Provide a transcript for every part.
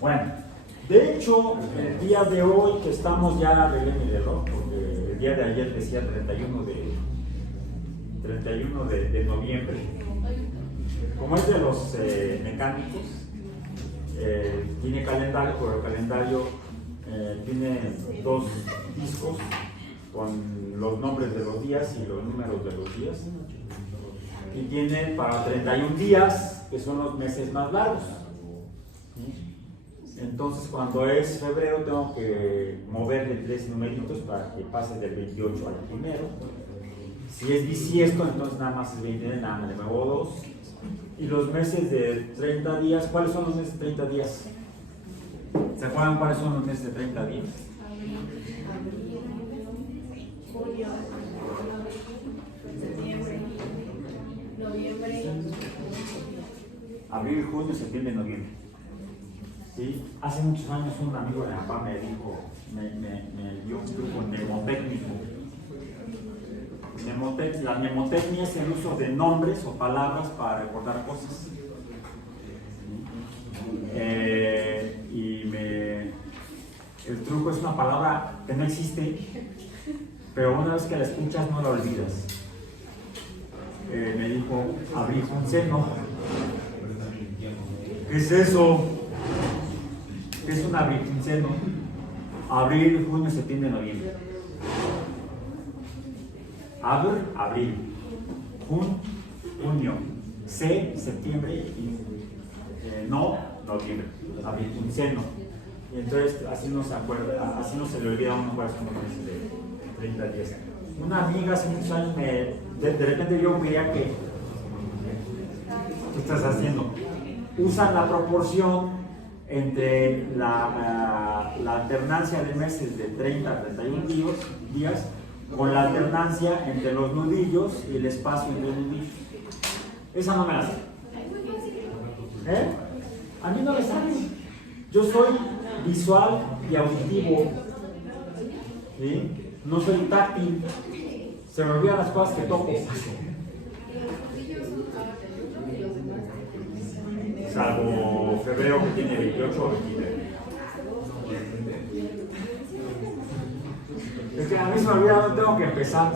Bueno, de hecho, el día de hoy que estamos ya de mi reloj, porque el día de ayer decía 31 de noviembre. Como es de los mecánicos, tiene calendario, pero el calendario tiene dos discos con los nombres de los días y los números de los días. Y tiene para 31 días, que son los meses más largos. Entonces, cuando es febrero, tengo que moverle 3 numeritos para que pase del 28 al primero. Si es bisiesto, entonces nada más es 20, nada más le muevo 2. Y los meses de 30 días, ¿cuáles son los meses de 30 días? ¿Se acuerdan cuáles son los meses de 30 días? Julio, septiembre, noviembre. Abril, junio, septiembre, noviembre. ¿Sí? Hace muchos años un amigo de mi papá me dijo, me dio un truco mnemotécnico. La mnemotecnia es el uso de nombres o palabras para recordar cosas. El truco es una palabra que no existe, pero una vez que la escuchas no la olvidas. Me dijo, abrir un seno. ¿Qué es eso? ¿Qué es un abrir un seno? Abril, junio, septiembre, noviembre. Abril, junio, septiembre y noviembre. Abril, un seno. Y entonces así no se acuerda, así no se le olvida a uno cuáles son los meses de 30 días. Una amiga hace muchos años de repente yo veía que, ¿qué estás haciendo? Usan la proporción entre la alternancia de meses de 30 a 31 días con la alternancia entre los nudillos y el espacio entre los nudillos. Esa no me la sé. A mí no me sale. Yo soy visual y auditivo. ¿Sí? No soy táctil. Se me olvidan las cosas que toco. Salvo febrero que tiene 28 o 29. Es que a mí se me olvida, no tengo que empezar.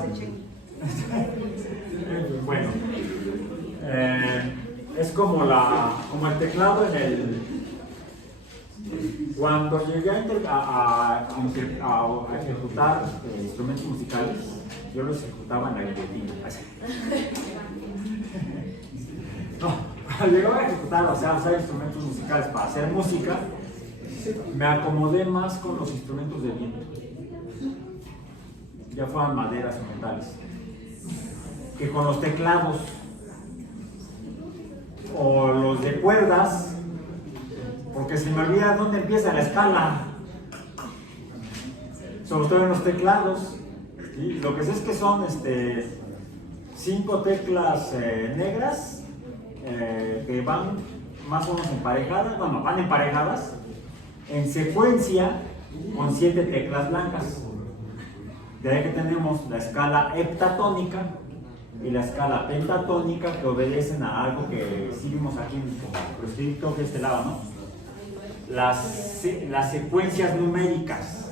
Bueno, es como el teclado en el. Cuando llegué a ejecutar instrumentos musicales, yo los ejecutaba en la guillotina. No, cuando llegué a ejecutar, o sea, usar instrumentos musicales para hacer música, me acomodé más con los instrumentos de viento. Ya fueran maderas o metales, que con los teclados o los de cuerdas, porque se me olvida dónde empieza la escala, sobre todo en los teclados. ¿Sí? Lo que sé es que son 5 teclas negras que van más o menos emparejadas, bueno, van emparejadas en secuencia con 7 teclas blancas. De ahí que tenemos la escala heptatónica y la escala pentatónica, que obedecen a algo que sí vimos aquí en el escrito de este lado, ¿no? Las secuencias numéricas.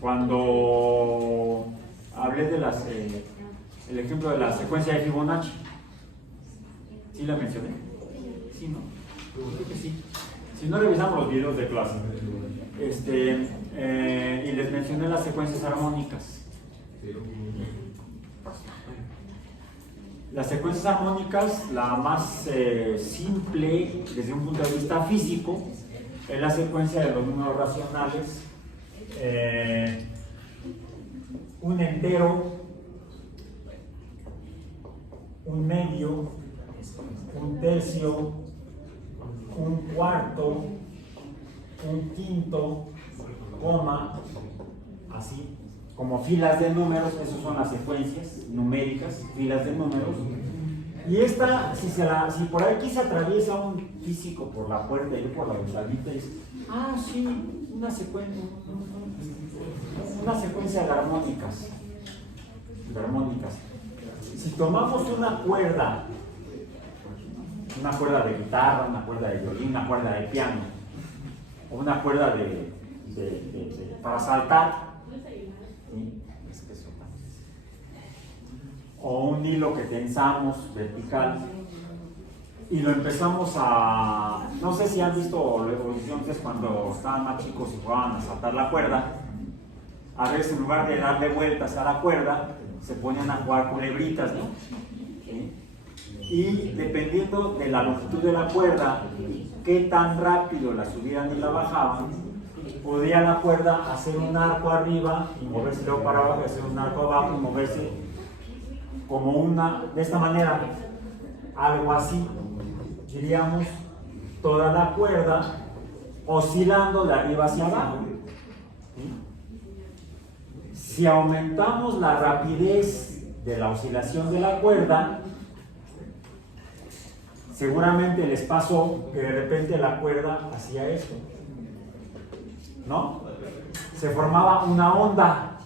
Cuando hablé de el ejemplo de la secuencia de Fibonacci, ¿sí la mencioné? Sí, ¿no? Creo que sí. Si no, revisamos los videos de clase. Y les mencioné las secuencias armónicas. Las secuencias armónicas, la más simple desde un punto de vista físico, es la secuencia de los números racionales. Un entero, un medio, un tercio, un cuarto, un quinto, coma, así, como filas de números. Esas son las secuencias numéricas, filas de números. Y esta, si por aquí se atraviesa un físico por la puerta y yo por la ventanita, dice, sí, una secuencia de armónicas. Si tomamos una cuerda de guitarra, una cuerda de violín, una cuerda de piano, o una cuerda para saltar, ¿sí? O un hilo que tensamos vertical y lo empezamos a, no sé si han visto la evolución ustedes cuando estaban más chicos y jugaban a saltar la cuerda, a veces en lugar de darle vueltas a la cuerda se ponían a jugar culebritas, ¿no? ¿Sí? Y dependiendo de la longitud de la cuerda, qué tan rápido la subían y la bajaban, podía la cuerda hacer un arco arriba y moverse luego para abajo, y hacer un arco abajo y moverse como una, de esta manera, algo así, diríamos, toda la cuerda oscilando de arriba hacia abajo. Si aumentamos la rapidez de la oscilación de la cuerda, seguramente les pasó que de repente la cuerda hacía esto, ¿no? Se formaba una onda.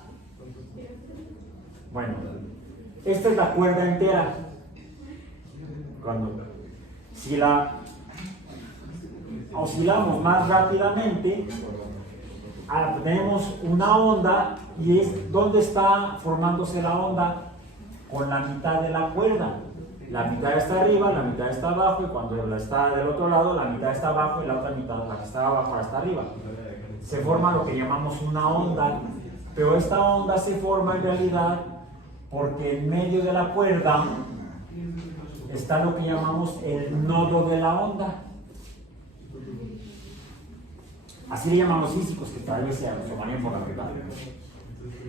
Bueno, esta es la cuerda entera. Si la oscilamos más rápidamente, tenemos una onda, y es donde está formándose la onda, con la mitad de la cuerda. La mitad está arriba, la mitad está abajo, y cuando está del otro lado, la mitad está abajo y la otra mitad, la que está abajo, está arriba. Se forma lo que llamamos una onda, pero esta onda se forma en realidad porque en medio de la cuerda está lo que llamamos el nodo de la onda. Así le llaman los físicos, que tal vez se asomarían por la verdad.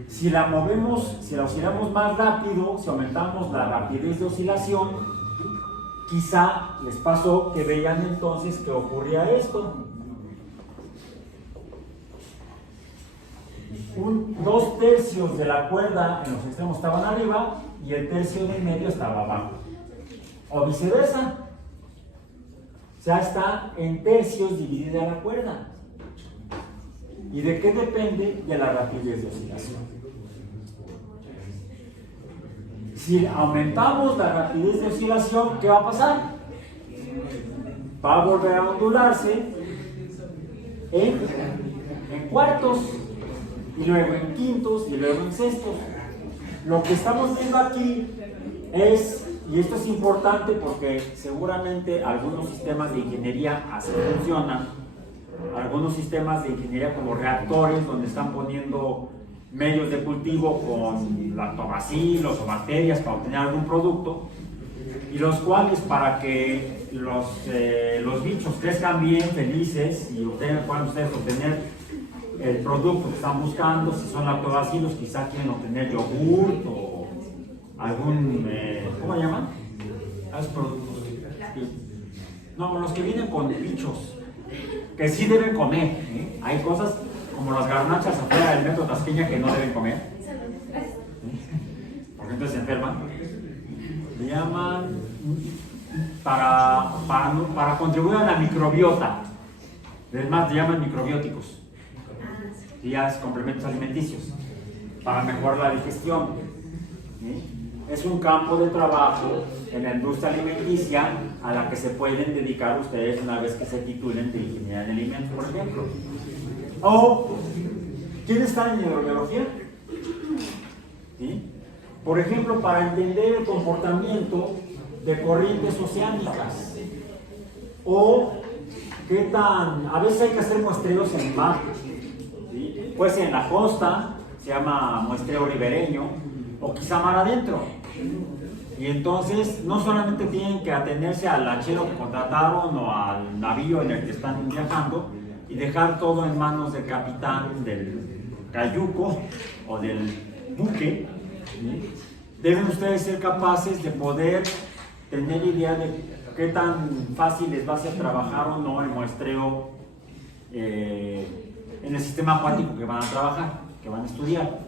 Si la movemos, si la oscilamos más rápido, si aumentamos la rapidez de oscilación, quizá les pasó que veían entonces que ocurría esto. 2/3 de la cuerda en los extremos estaban arriba y el tercio de medio estaba abajo. O viceversa. O sea, está en tercios dividida la cuerda. ¿Y de qué depende? De la rapidez de oscilación. Si aumentamos la rapidez de oscilación, ¿qué va a pasar? Va a volver a ondularse en cuartos, y luego en quintos, y luego en sextos. Lo que estamos viendo aquí es, y esto es importante porque seguramente algunos sistemas de ingeniería así funcionan, algunos sistemas de ingeniería como reactores, donde están poniendo medios de cultivo con lactobacilos o bacterias para obtener algún producto, y los cuales, para que los bichos crezcan bien, felices, y puedan ustedes obtener el producto que están buscando. Si son lactobacilos, quizá quieren obtener yogurt o algún, ¿cómo llaman? A esos productos. No, los que vienen con bichos, que sí deben comer, ¿eh? Hay cosas como las garnachas afuera del metro Tasqueña que no deben comer, porque entonces se enferman. Le llaman para contribuir a la microbiota. Es más, le llaman microbióticos. Y ya es complementos alimenticios para mejorar la digestión. Es un campo de trabajo en la industria alimenticia a la que se pueden dedicar ustedes una vez que se titulen de ingeniería de alimentos, por ejemplo. O, ¿quiénes están en hidrobiología? ¿Sí? Por ejemplo, para entender el comportamiento de corrientes oceánicas, o qué tan, a veces hay que hacer muestreos en el mar, ¿sí? Pues en la costa se llama muestreo ribereño, o quizá mar adentro. Y entonces no solamente tienen que atenerse al lanchero que contrataron o al navío en el que están viajando y dejar todo en manos del capitán del cayuco o del buque, ¿sí? Deben ustedes ser capaces de poder tener idea de qué tan fácil les va a ser trabajar o no el muestreo en el sistema acuático que van a trabajar, que van a estudiar.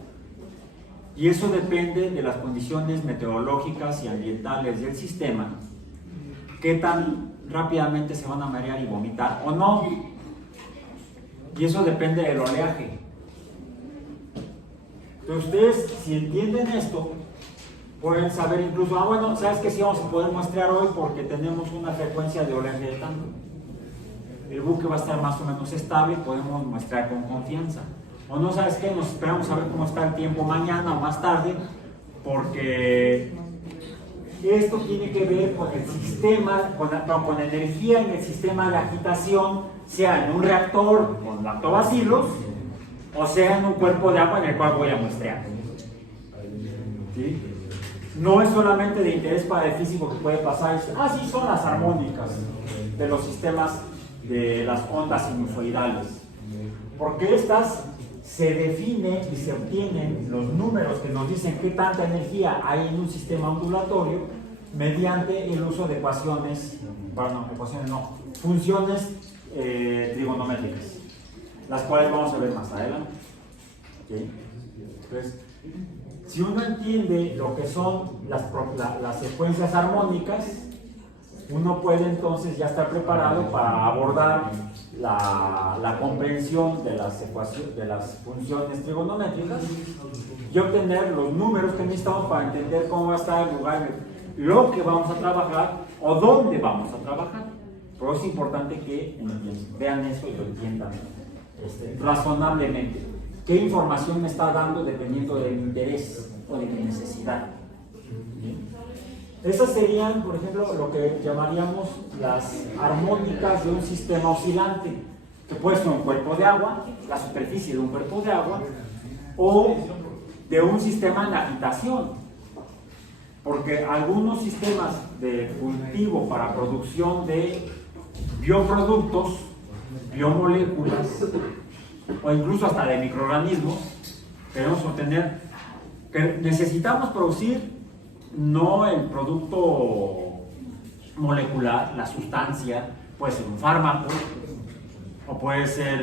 Y eso depende de las condiciones meteorológicas y ambientales del sistema, qué tan rápidamente se van a marear y vomitar o no. Y eso depende del oleaje. Entonces ustedes, si entienden esto, pueden saber incluso, bueno, sabes que sí vamos a poder muestrear hoy porque tenemos una frecuencia de oleaje de tanto. buque va a estar más o menos estable y podemos muestrear con confianza. O no, ¿sabes qué? Nos esperamos a ver cómo está el tiempo mañana o más tarde, porque esto tiene que ver con el sistema, con energía en el sistema de agitación, sea en un reactor con lactobacilos, o sea en un cuerpo de agua en el cual voy a muestrear. ¿Sí? No es solamente de interés para el físico que puede pasar, sí son las armónicas de los sistemas de las ondas sinusoidales, porque estas se definen y se obtienen los números que nos dicen qué tanta energía hay en un sistema ondulatorio mediante el uso de funciones trigonométricas, las cuales vamos a ver más adelante. ¿Okay? Entonces, si uno entiende lo que son las secuencias armónicas, uno puede entonces ya estar preparado para abordar la comprensión de las funciones trigonométricas y obtener los números que necesitamos para entender cómo va a estar el lugar, lo que vamos a trabajar o dónde vamos a trabajar. Por eso es importante que vean eso y lo entiendan razonablemente. ¿Qué información me está dando dependiendo de mi interés o de mi necesidad? ¿Sí? Esas serían, por ejemplo, lo que llamaríamos las armónicas de un sistema oscilante, que puede ser un cuerpo de agua, la superficie de un cuerpo de agua, o de un sistema en agitación. Porque algunos sistemas de cultivo para producción de bioproductos, biomoléculas, o incluso hasta de microorganismos, queremos obtener, que necesitamos producir no el producto molecular, la sustancia, puede ser un fármaco, o puede ser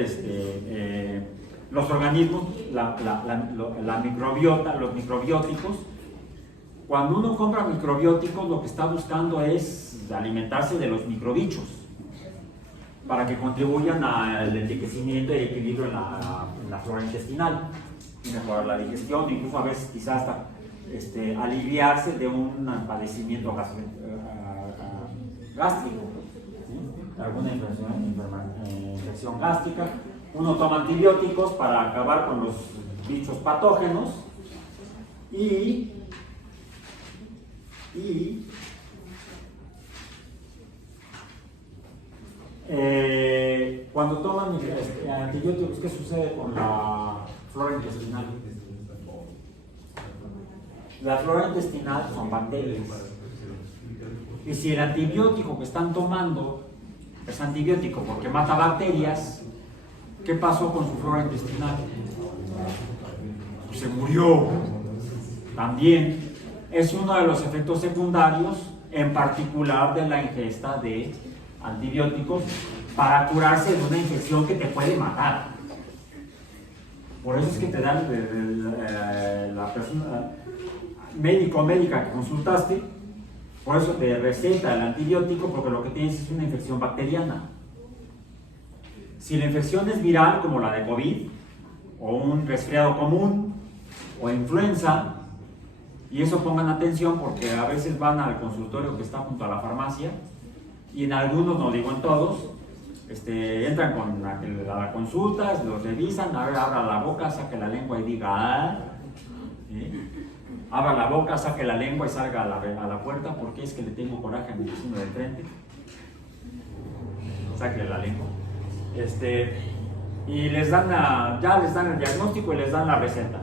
los organismos, la microbiota, los microbióticos. Cuando uno compra microbióticos, lo que está buscando es alimentarse de los microbichos, para que contribuyan al enriquecimiento y equilibrio en la flora intestinal, y mejorar la digestión, incluso a veces quizás hasta aliviarse de un padecimiento gástrico, ¿sí? Alguna infección gástrica. Uno toma antibióticos para acabar con los bichos patógenos y cuando toman antibióticos, ¿qué sucede con la flora intestinal? La flora intestinal son bacterias. Y si el antibiótico que están tomando es antibiótico porque mata bacterias, ¿qué pasó con su flora intestinal? Pues se murió. También es uno de los efectos secundarios, en particular de la ingesta de antibióticos para curarse de una infección que te puede matar. Por eso es que te dan la persona médico o médica que consultaste, por eso te receta el antibiótico, porque lo que tienes es una infección bacteriana. Si la infección es viral, como la de COVID, o un resfriado común, o influenza, y eso pongan atención porque a veces van al consultorio que está junto a la farmacia, y en algunos, no digo en todos, entran con la consulta, los revisan, a ver, abra la boca, saque la lengua y diga "ah", ¿sí? Abra la boca, saque la lengua y salga a la puerta, porque es que le tengo coraje a mi vecino del frente. Saque la lengua. Y ya les dan el diagnóstico y les dan la receta.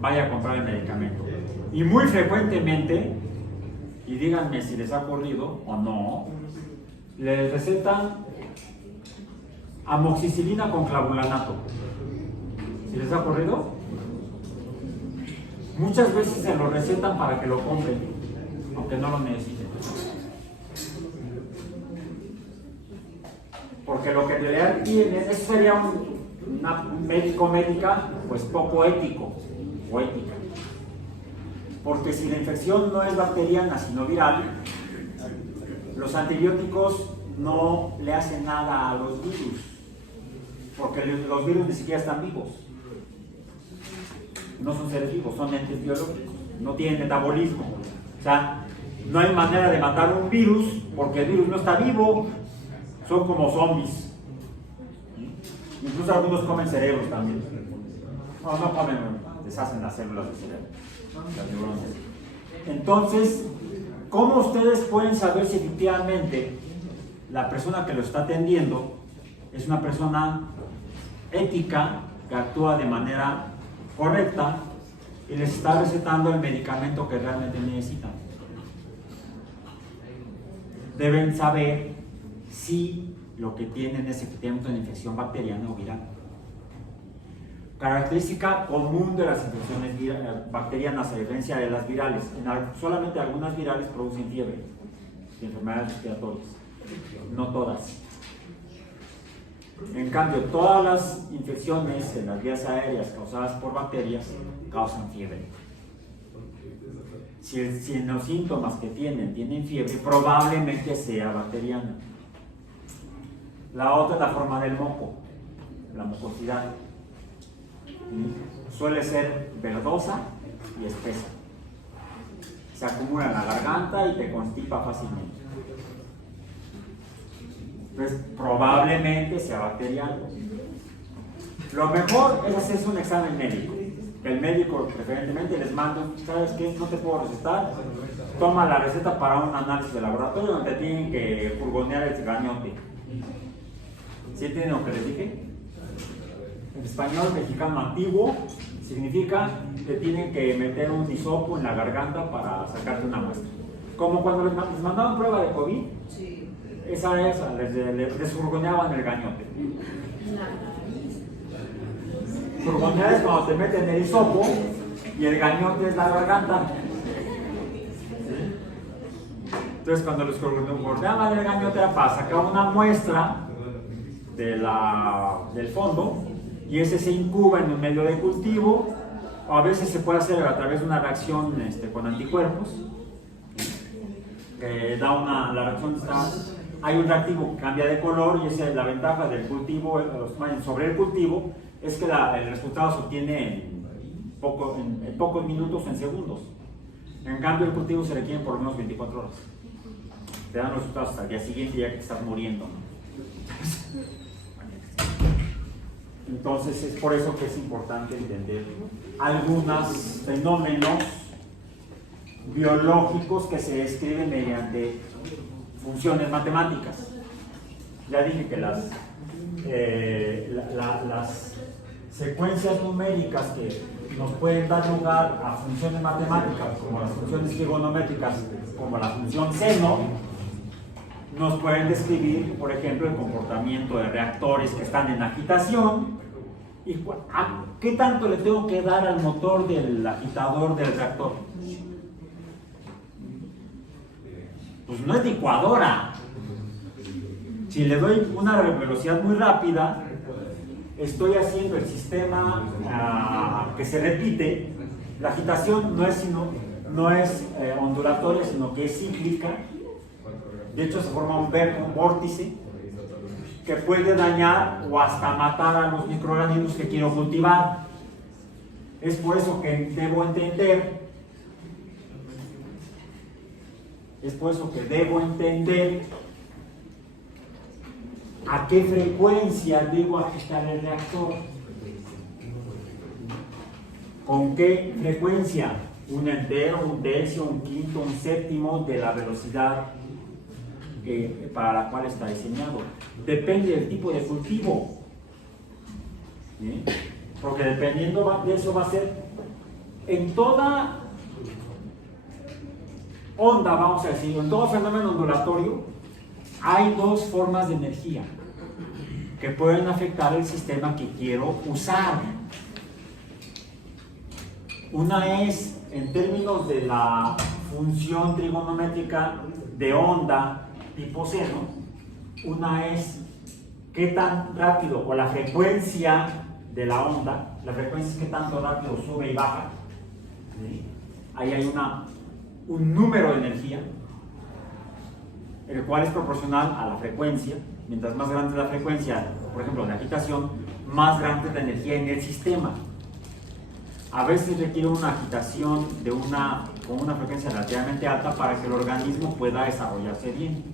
Vaya a comprar el medicamento. Y muy frecuentemente, y díganme si les ha ocurrido o no, les recetan amoxicilina con clavulanato. ¿Si les ha ocurrido? Muchas veces se lo recetan para que lo compren, aunque no lo necesiten. Porque lo que en realidad tienen, eso sería una médico-médica, pues poco ético o ética. Porque si la infección no es bacteriana, sino viral, los antibióticos no le hacen nada a los virus, porque los virus ni siquiera están vivos. No son seres vivos, son entes biológicos, no tienen metabolismo. O sea, no hay manera de matar un virus porque el virus no está vivo, son como zombies. Incluso algunos comen cerebros también. No comen, deshacen las células del cerebro, las neuronas. Entonces, ¿cómo ustedes pueden saber si efectivamente la persona que lo está atendiendo es una persona ética, que actúa de manera correcta y les está recetando el medicamento que realmente necesitan? Deben saber si lo que tienen es efectivamente una infección bacteriana o viral. Característica común de las infecciones bacterianas, a diferencia de las virales, solamente algunas virales producen fiebre y enfermedades respiratorias, no todas. En cambio, todas las infecciones en las vías aéreas causadas por bacterias causan fiebre. Si en los síntomas que tienen fiebre, probablemente sea bacteriana. La otra es la forma del moco, la mucosidad. Suele ser verdosa y espesa. Se acumula en la garganta y te constipa fácilmente. Entonces, probablemente sea bacteriano. Lo mejor es hacerse un examen médico. Que el médico preferentemente les manda, ¿sabes qué? No te puedo recetar. Toma la receta para un análisis de laboratorio donde tienen que furgonear el gañote. ¿Sí entienden lo que les dije? En español mexicano antiguo significa que tienen que meter un hisopo en la garganta para sacarte una muestra. Como cuando les mandaban prueba de COVID, esa les furgoneaban el gañote. Furgonear es cuando te meten el hisopo y el gañote es la garganta. Entonces, cuando les furgoneaban el gañote era para sacar una muestra del fondo, y ese se incuba en un medio de cultivo, o a veces se puede hacer a través de una reacción con anticuerpos, que da la reacción hay un reactivo que cambia de color, y esa es la ventaja del cultivo sobre el cultivo, es que el resultado se obtiene en pocos minutos, en segundos. En cambio, el cultivo se requiere por lo menos 24 horas. Te dan los resultados hasta el día siguiente, ya que te estás muriendo, ¿no? Entonces es por eso que es importante entender algunos fenómenos biológicos que se describen mediante funciones matemáticas. Ya dije que las secuencias numéricas que nos pueden dar lugar a funciones matemáticas, como las funciones trigonométricas, como la función seno, nos pueden describir, por ejemplo, el comportamiento de reactores que están en agitación y qué tanto le tengo que dar al motor del agitador del reactor. Pues no es licuadora. Si le doy una velocidad muy rápida, estoy haciendo el sistema que se repite. La agitación no es ondulatoria, sino que es cíclica. De hecho, se forma un vórtice que puede dañar o hasta matar a los microorganismos que quiero cultivar. Es por eso que debo entender a qué frecuencia debo agitar el reactor. ¿Con qué frecuencia? Un entero, un tercio, un quinto, un séptimo de la velocidad para la cual está diseñado. Depende del tipo de cultivo. ¿Sí? Porque dependiendo de eso va a ser en toda onda, vamos a decir, en todo fenómeno ondulatorio, hay dos formas de energía que pueden afectar el sistema que quiero usar. Una es en términos de la función trigonométrica de onda tipo seno. Una es qué tan rápido, o la frecuencia de la onda, la frecuencia es qué tanto rápido sube y baja. ¿Sí? Ahí hay un número de energía, el cual es proporcional a la frecuencia. Mientras más grande es la frecuencia, por ejemplo, de agitación, más grande es la energía en el sistema. A veces requiere una agitación con una frecuencia relativamente alta para que el organismo pueda desarrollarse bien.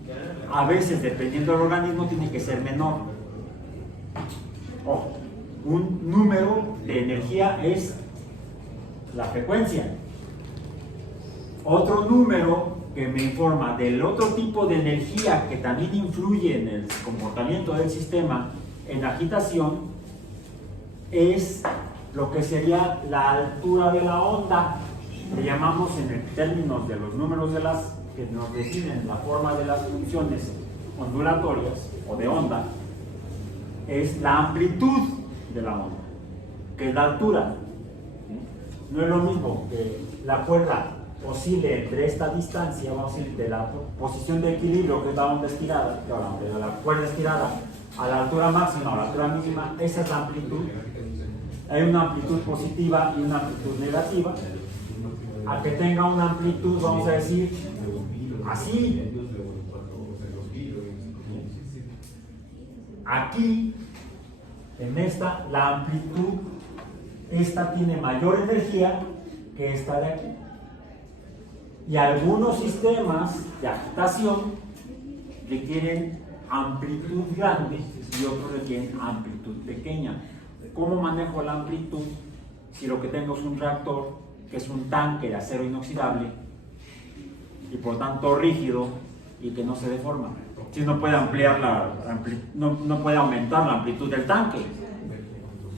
A veces, dependiendo del organismo, tiene que ser menor. Ojo, un número de energía es la frecuencia. Otro número que me informa del otro tipo de energía que también influye en el comportamiento del sistema en agitación es lo que sería la altura de la onda. Le llamamos en términos de los números de las que nos definen la forma de las funciones ondulatorias o de onda, es la amplitud de la onda, que es la altura. No es lo mismo que la cuerda oscile entre esta distancia, vamos a decir, de la posición de equilibrio, que es la onda estirada, de la cuerda estirada a la altura máxima o la altura mínima. Esa es la amplitud. Hay una amplitud positiva y una amplitud negativa. A que tenga una amplitud, vamos a decir, así. Aquí, en esta, la amplitud, esta tiene mayor energía que esta de aquí. Y algunos sistemas de agitación requieren amplitud grande y otros requieren amplitud pequeña. ¿Cómo manejo la amplitud si lo que tengo es un reactor que es un tanque de acero inoxidable y por tanto rígido y que no se deforma? Si no puede ampliar no puede aumentar la amplitud del tanque,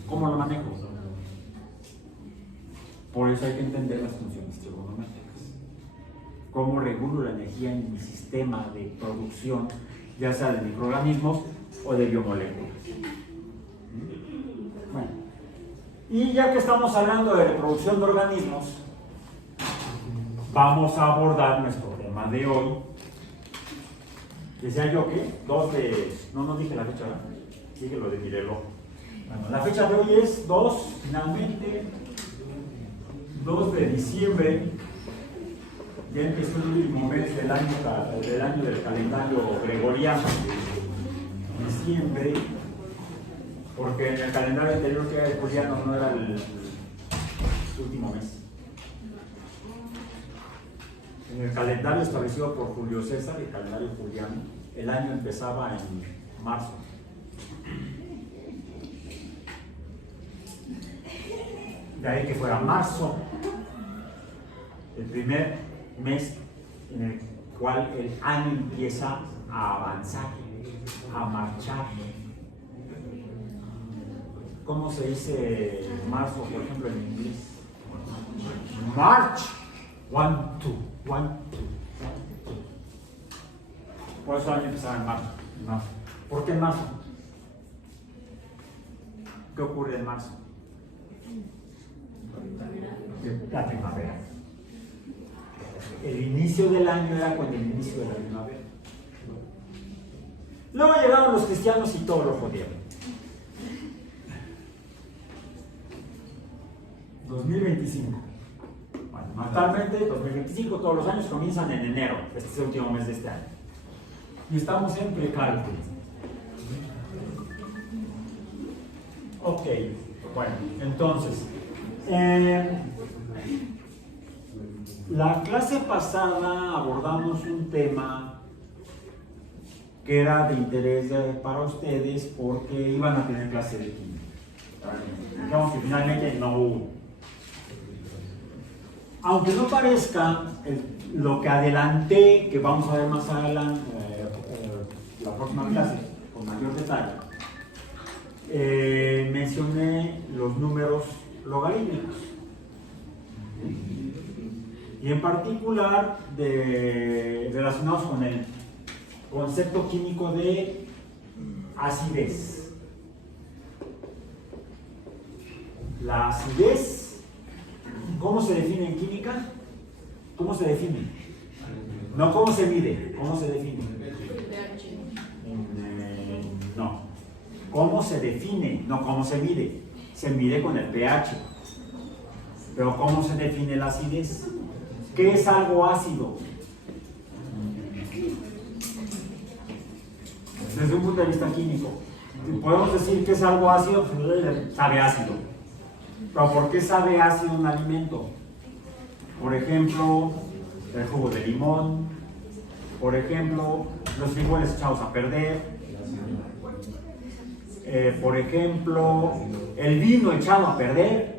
¿cómo lo manejo? Por eso hay que entender las funciones trigonométricas. ¿Cómo regulo la energía en mi sistema de producción, ya sea de microorganismos o de biomoléculas? Bueno, y ya que estamos hablando de reproducción de organismos, vamos a abordar nuestro tema de hoy. Decía yo que no dije la fecha, ¿verdad? Sí que lo de mi reloj. Bueno, la fecha de hoy es finalmente 2 de diciembre. Ya empezó el último mes del año del calendario gregoriano, diciembre, porque en el calendario anterior, que era el juliano, no era el último mes. En el calendario establecido por Julio César, el calendario juliano, el año empezaba en marzo. De ahí que fuera marzo, el primer mes en el cual el año empieza a avanzar, a marchar. ¿Cómo se dice marzo, por ejemplo, en inglés? March. 1, 2, 1, 2. Por eso el año empezaba en marzo. ¿Por qué en marzo? ¿Qué ocurre en marzo? La primavera. El inicio del año era con el inicio de la primavera. Luego llegaron los cristianos y todo lo jodieron. 2025. Bueno, actualmente 2025, todos los años comienzan en enero. Este es el último mes de este año. Y estamos en precálculo. Ok, bueno, entonces, la clase pasada abordamos un tema que era de interés para ustedes porque iban a tener clase de química. Digamos que finalmente no hubo. Aunque no parezca, lo que adelanté, que vamos a ver más adelante, la próxima clase, con mayor detalle, mencioné los números logarítmicos. Y en particular relacionados con el concepto químico de acidez. La acidez, ¿cómo se define en química? ¿Cómo se define? No cómo se mide, ¿cómo se define? No. ¿Cómo se define? No cómo se mide. Se mide con el pH. Pero ¿cómo se define la acidez? ¿Qué es algo ácido? Desde un punto de vista químico. Podemos decir que es algo ácido, pues sabe ácido. Pero ¿por qué sabe ácido un alimento? Por ejemplo, el jugo de limón. Por ejemplo, los frijoles echados a perder. Por ejemplo, el vino echado a perder.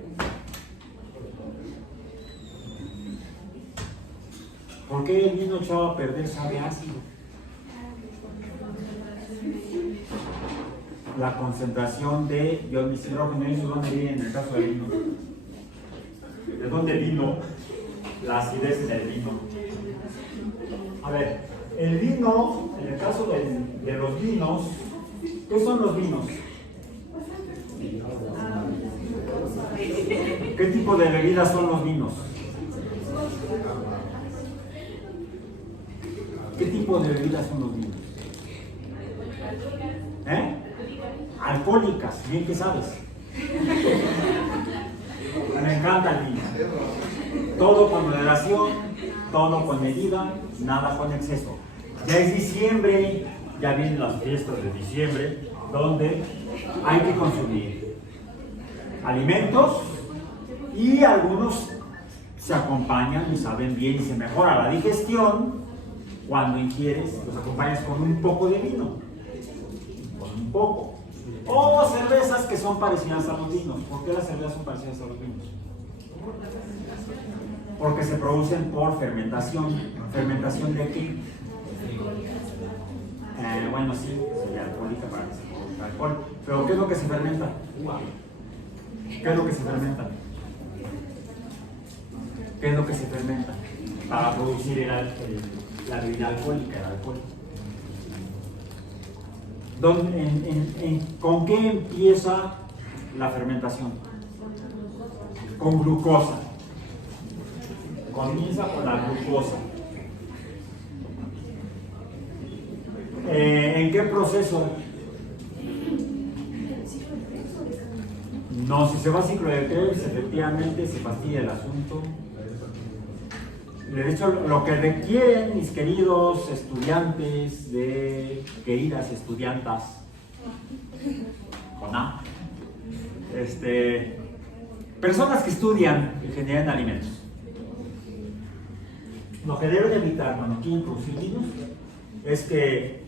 ¿Por qué el vino echado a perder sabe ácido? La concentración de iones hidrógeno, ¿eso dónde viene en el caso del vino? ¿De dónde vino la acidez del vino? A ver, el vino, en el caso de los vinos, ¿qué son los vinos? ¿Qué tipo de bebidas son los vinos? ¿Qué tipo de bebidas son los vinos? ¿Eh? Alcohólicas, bien que sabes. Me encanta el vino. Todo con moderación, todo con medida, nada con exceso. Ya es diciembre, ya vienen las fiestas de diciembre, donde hay que consumir alimentos y algunos se acompañan y saben bien y se mejora la digestión cuando ingieres, los acompañas con un poco de vino, con un poco. O cervezas que son parecidas a los vinos. ¿Por qué las cervezas son parecidas a los vinos? Porque se producen por fermentación. ¿Fermentación de qué? Bueno, sí, sería alcohólica para que se produzca alcohol. Pero ¿qué es lo que se fermenta? ¿Qué es lo que se fermenta? ¿Qué es lo que se fermenta? Para producir la bebida alcohólica, el alcohol. ¿Con qué empieza la fermentación? Con glucosa. Comienza con la glucosa. ¿En qué proceso? No, si se va a ciclo de Krebs, efectivamente se fastidia el asunto. De hecho, lo que requieren mis queridos estudiantes, queridas estudiantas, con A, personas que estudian ingeniería en alimentos, lo que deben evitar cuando quieren producir vinos es que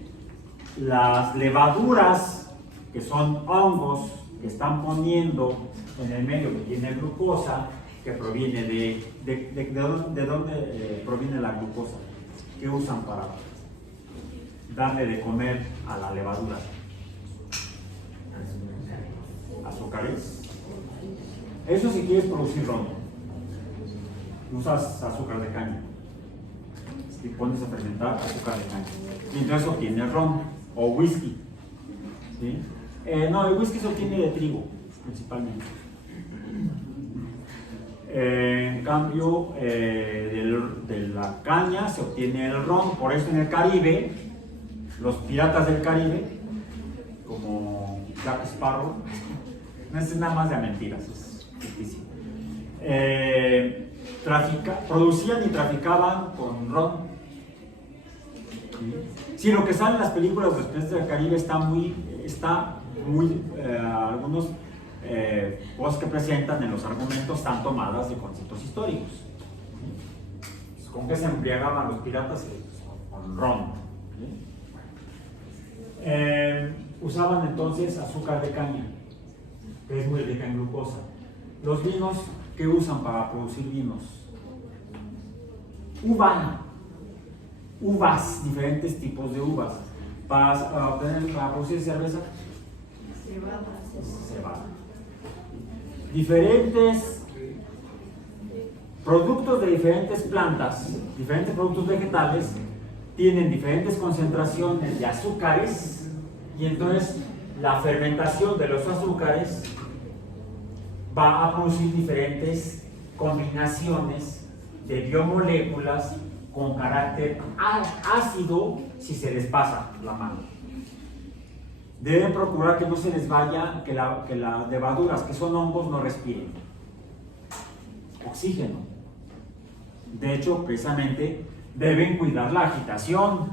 las levaduras, que son hongos que están poniendo en el medio que tiene glucosa, que proviene ¿de dónde proviene la glucosa? ¿Qué usan para darle de comer a la levadura? Azúcares. Eso si quieres producir ron, usas azúcar de caña y pones a fermentar azúcar de caña y entonces obtienes ron o whisky, ¿sí? No, el whisky se obtiene de trigo principalmente. En cambio, de la caña se obtiene el ron. Por eso en el Caribe, los piratas del Caribe, como Jack Sparrow, no es nada más de mentiras, es ficticio, producían y traficaban con ron. Sí, lo que sale en las películas de los piratas del Caribe está muy algunos cosas que presentan en los argumentos están tomadas de conceptos históricos. ¿Con qué se embriagaban los piratas? Con ron. Usaban entonces azúcar de caña, que es muy rica en glucosa. Los vinos, ¿qué usan para producir vinos? Uvas, diferentes tipos de uvas. Para producir cerveza, cebada. Diferentes productos de diferentes plantas, diferentes productos vegetales, tienen diferentes concentraciones de azúcares y entonces la fermentación de los azúcares va a producir diferentes combinaciones de biomoléculas con carácter ácido si se les pasa la mano. Deben procurar que no se les vaya, que las levaduras, que son hongos, no respiren oxígeno. De hecho, precisamente, deben cuidar la agitación.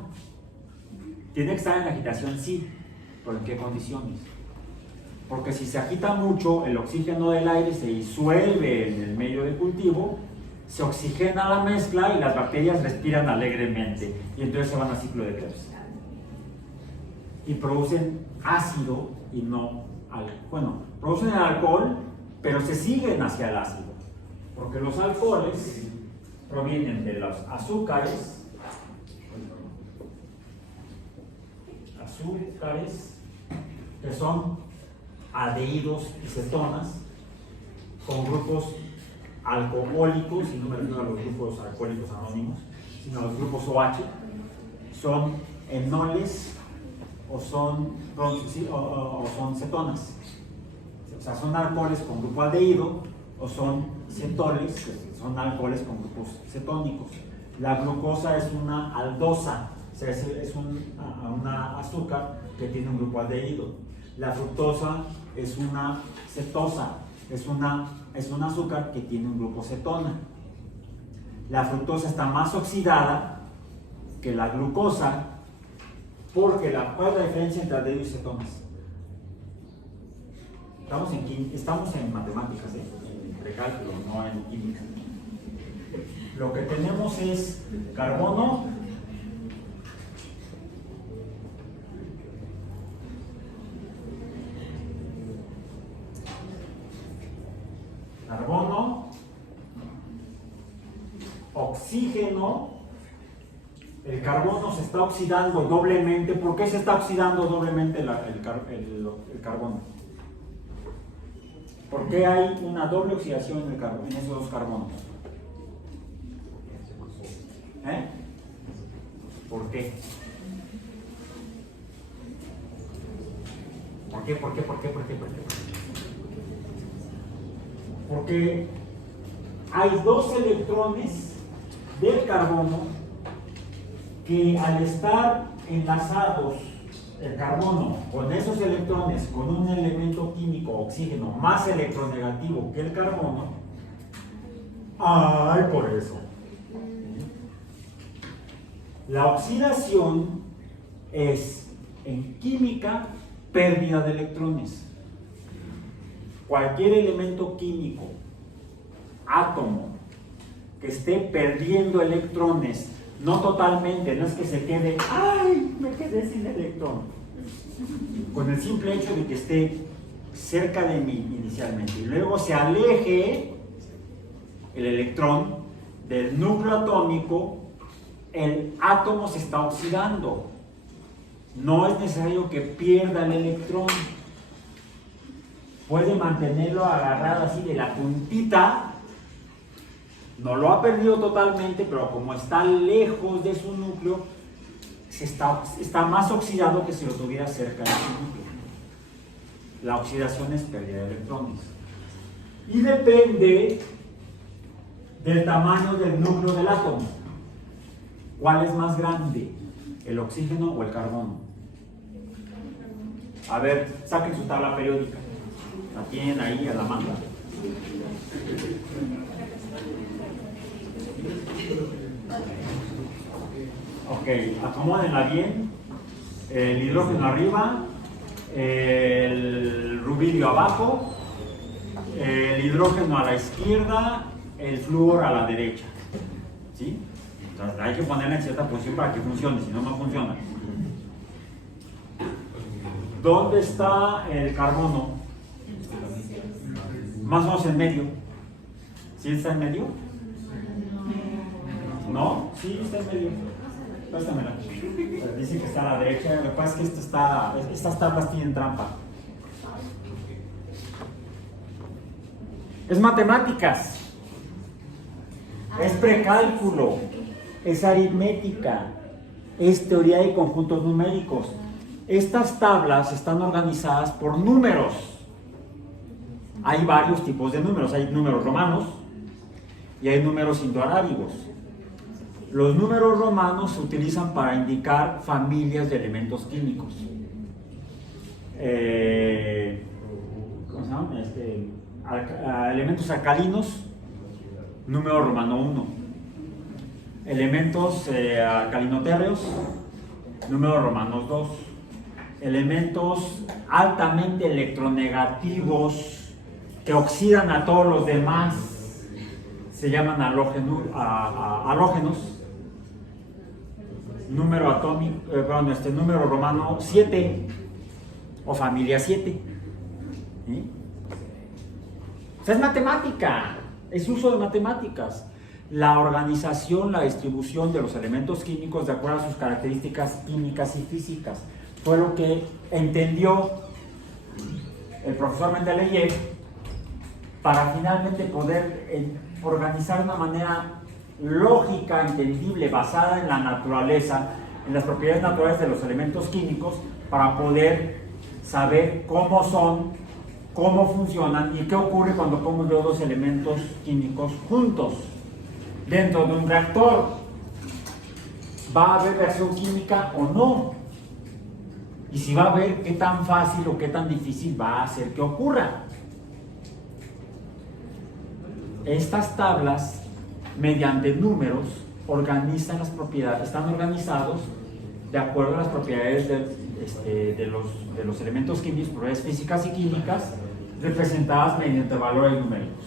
Tiene que estar en la agitación, sí, pero ¿en qué condiciones? Porque si se agita mucho, el oxígeno del aire se disuelve en el medio de cultivo, se oxigena la mezcla y las bacterias respiran alegremente y entonces se van al ciclo de Krebs y producen ácido y no producen el alcohol, pero se siguen hacia el ácido, porque los alcoholes provienen de los azúcares que son aldehídos y cetonas con grupos alcohólicos, y no me refiero a los grupos alcohólicos anónimos, sino a los grupos OH, son enoles o son cetonas. O sea, son alcoholes con grupo aldehído o son cetones, que son alcoholes con grupos cetónicos. La glucosa es una aldosa, o sea, es una azúcar que tiene un grupo aldehído. La fructosa es una cetosa, es un azúcar que tiene un grupo cetona. La fructosa está más oxidada que la glucosa, porque ¿cuál es la diferencia entre aldehído y cetonas? Estamos en matemáticas, en precálculo, no en química. Lo que tenemos es carbono, oxígeno. El carbono se está oxidando doblemente. ¿Por qué se está oxidando doblemente el carbono? ¿Por qué hay una doble oxidación en esos dos carbonos? ¿Por qué? ¿Por qué? Porque hay dos electrones del carbono que, al estar enlazados el carbono con esos electrones, con un elemento químico, oxígeno, más electronegativo que el carbono, por eso. La oxidación es, en química, pérdida de electrones. Cualquier elemento químico, átomo, que esté perdiendo electrones, no totalmente, no es que se quede, me quedé sin electrón, con el simple hecho de que esté cerca de mí inicialmente y luego se aleje el electrón del núcleo atómico, el átomo se está oxidando. No es necesario que pierda el electrón, puede mantenerlo agarrado así de la puntita. No lo ha perdido totalmente, pero como está lejos de su núcleo, está más oxidado que si lo tuviera cerca de su núcleo. La oxidación es pérdida de electrones. Y depende del tamaño del núcleo del átomo. ¿Cuál es más grande? ¿El oxígeno o el carbono? A ver, saquen su tabla periódica. ¿La tienen ahí a la mano? Ok, acomódenla bien. El hidrógeno arriba, el rubidio abajo, el hidrógeno a la izquierda, el flúor a la derecha. ¿Sí? Entonces, hay que ponerla en cierta posición para que funcione, si no, no funciona. ¿Dónde está el carbono? Más o menos en medio. ¿Sí está en medio? ¿No? Sí, está en medio. Préstamela. Dice que está a la derecha. Lo que pasa es que estas tablas tienen trampa. Es matemáticas. Es precálculo. Es aritmética. Es teoría de conjuntos numéricos. Estas tablas están organizadas por números. Hay varios tipos de números. Hay números romanos y hay números indoarábigos. Los números romanos se utilizan para indicar familias de elementos químicos. ¿Cómo se llama? Elementos alcalinos, número romano 1. Elementos alcalinotérreos, número romano 2. Elementos altamente electronegativos que oxidan a todos los demás se llaman halógenos. Número atómico, número romano 7. o familia 7. ¿Sí? O sea, es matemática, es uso de matemáticas. La organización, la distribución de los elementos químicos de acuerdo a sus características químicas y físicas. Fue lo que entendió el profesor Mendeleev para finalmente poder organizar de una manera lógica, entendible, basada en la naturaleza, en las propiedades naturales de los elementos químicos, para poder saber cómo son, cómo funcionan y qué ocurre cuando pongo yo dos elementos químicos juntos dentro de un reactor. ¿Va a haber reacción química o no? Y si va a haber, qué tan fácil o qué tan difícil va a ser que ocurra. Estas tablas, mediante números, organizan las propiedades, están organizados de acuerdo a las propiedades de los elementos químicos, propiedades físicas y químicas, representadas mediante valores numéricos.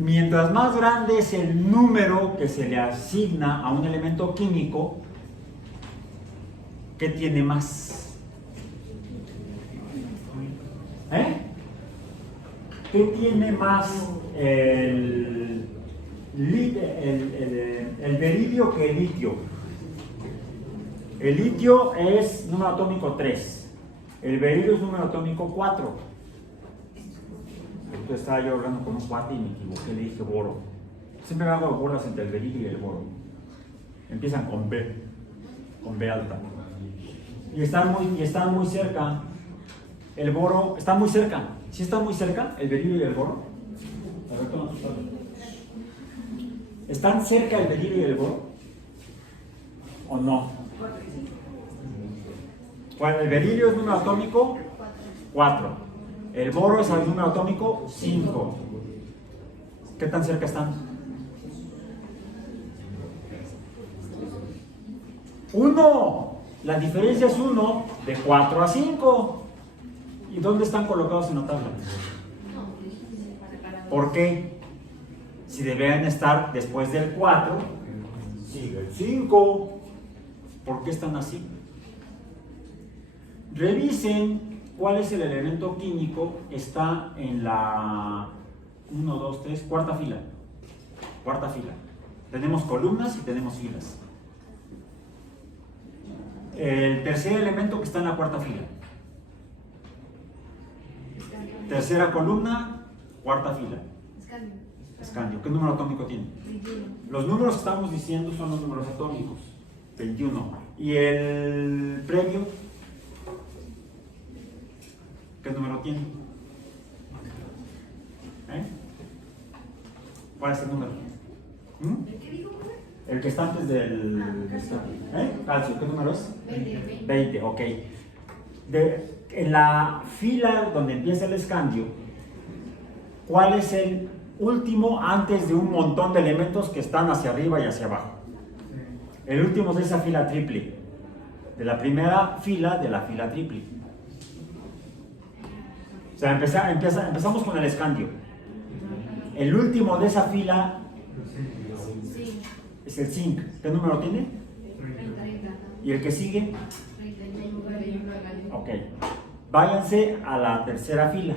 Mientras más grande es el número que se le asigna a un elemento químico, ¿qué tiene más? ¿Qué tiene más el beridio que el litio? El litio es número atómico 3, el beridio es número atómico 4. Entonces estaba yo hablando con un cuate y me equivoqué, le dije boro. Siempre me hago bolas entre el beridio y el boro. Empiezan con B alta. Y están muy cerca. El boro está muy cerca. ¿Sí está muy cerca el beridio y el boro? A ver, ¿cómo está? ¿Están cerca el beridio y el boro? ¿O no? Bueno, el beridio es número atómico 4. El boro es el número atómico 5. ¿Qué tan cerca están? 1. La diferencia es 1 de 4 a 5. ¿Y dónde están colocados en la tabla? ¿Por qué? Si deberían estar después del 4, sigue el 5. ¿Por qué están así? Revisen cuál es el elemento químico. Está en la 1, 2, 3, cuarta fila. Cuarta fila. Tenemos columnas y tenemos filas. El tercer elemento que está en la cuarta fila. Tercera columna, cuarta fila. Escandio. ¿Qué número atómico tiene? 21. Los números que estamos diciendo son los números atómicos. 21. ¿Y el previo? ¿Qué número tiene? ¿Cuál es el número? El que está antes del... Calcio, ¿qué número es? 20, ok. En la fila donde empieza el escandio, ¿cuál es el último antes de un montón de elementos que están hacia arriba y hacia abajo? El último es de esa fila triple, de la primera fila de la fila triple. O sea, empezamos con el escandio. El último de esa fila es el zinc. ¿Qué número tiene? 30. ¿Y el que sigue? 31. Ok. Váyanse a la tercera fila.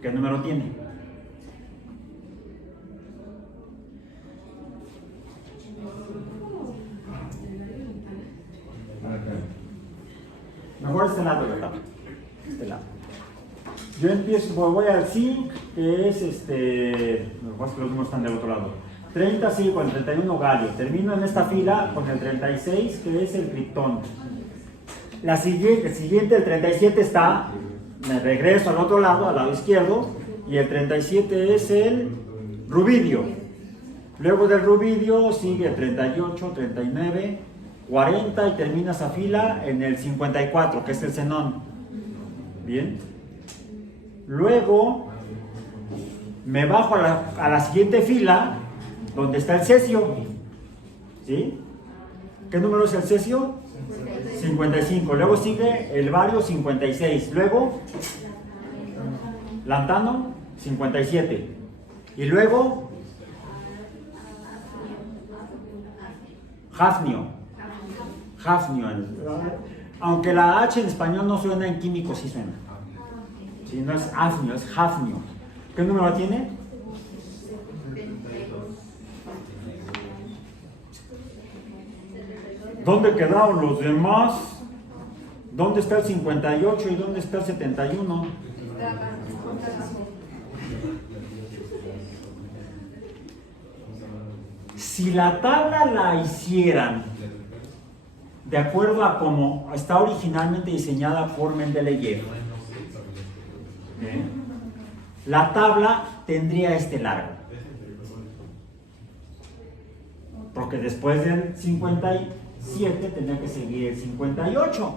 ¿Qué número tiene? Mejor este lado de la tabla. Este lado. Yo empiezo, voy al zinc, que es los números están del otro lado. 30 sigue con el 31 galio. Termino en esta fila con el 36, que es el criptón. El siguiente, el 37 está, me regreso al otro lado, al lado izquierdo, y el 37 es el rubidio. Luego del rubidio sigue el 38, 39, 40 y termina esa fila en el 54, que es el xenón. Bien. Luego me bajo a la siguiente fila, donde está el cesio. ¿Sí? ¿Qué número es el cesio? 55. Luego sigue el bario, 56. Luego lantano, 57. Y luego hafnio, hafnio. Aunque la H en español no suena, en químico sí suena. Sí, no es hafnio, es hafnio. ¿Qué número tiene? ¿Dónde quedaron los demás? ¿Dónde está el 58 y dónde está el 71? Si la tabla la hicieran de acuerdo a como está originalmente diseñada por Mendeleev, la tabla tendría este largo. Porque después del 57 tendría que seguir el 58.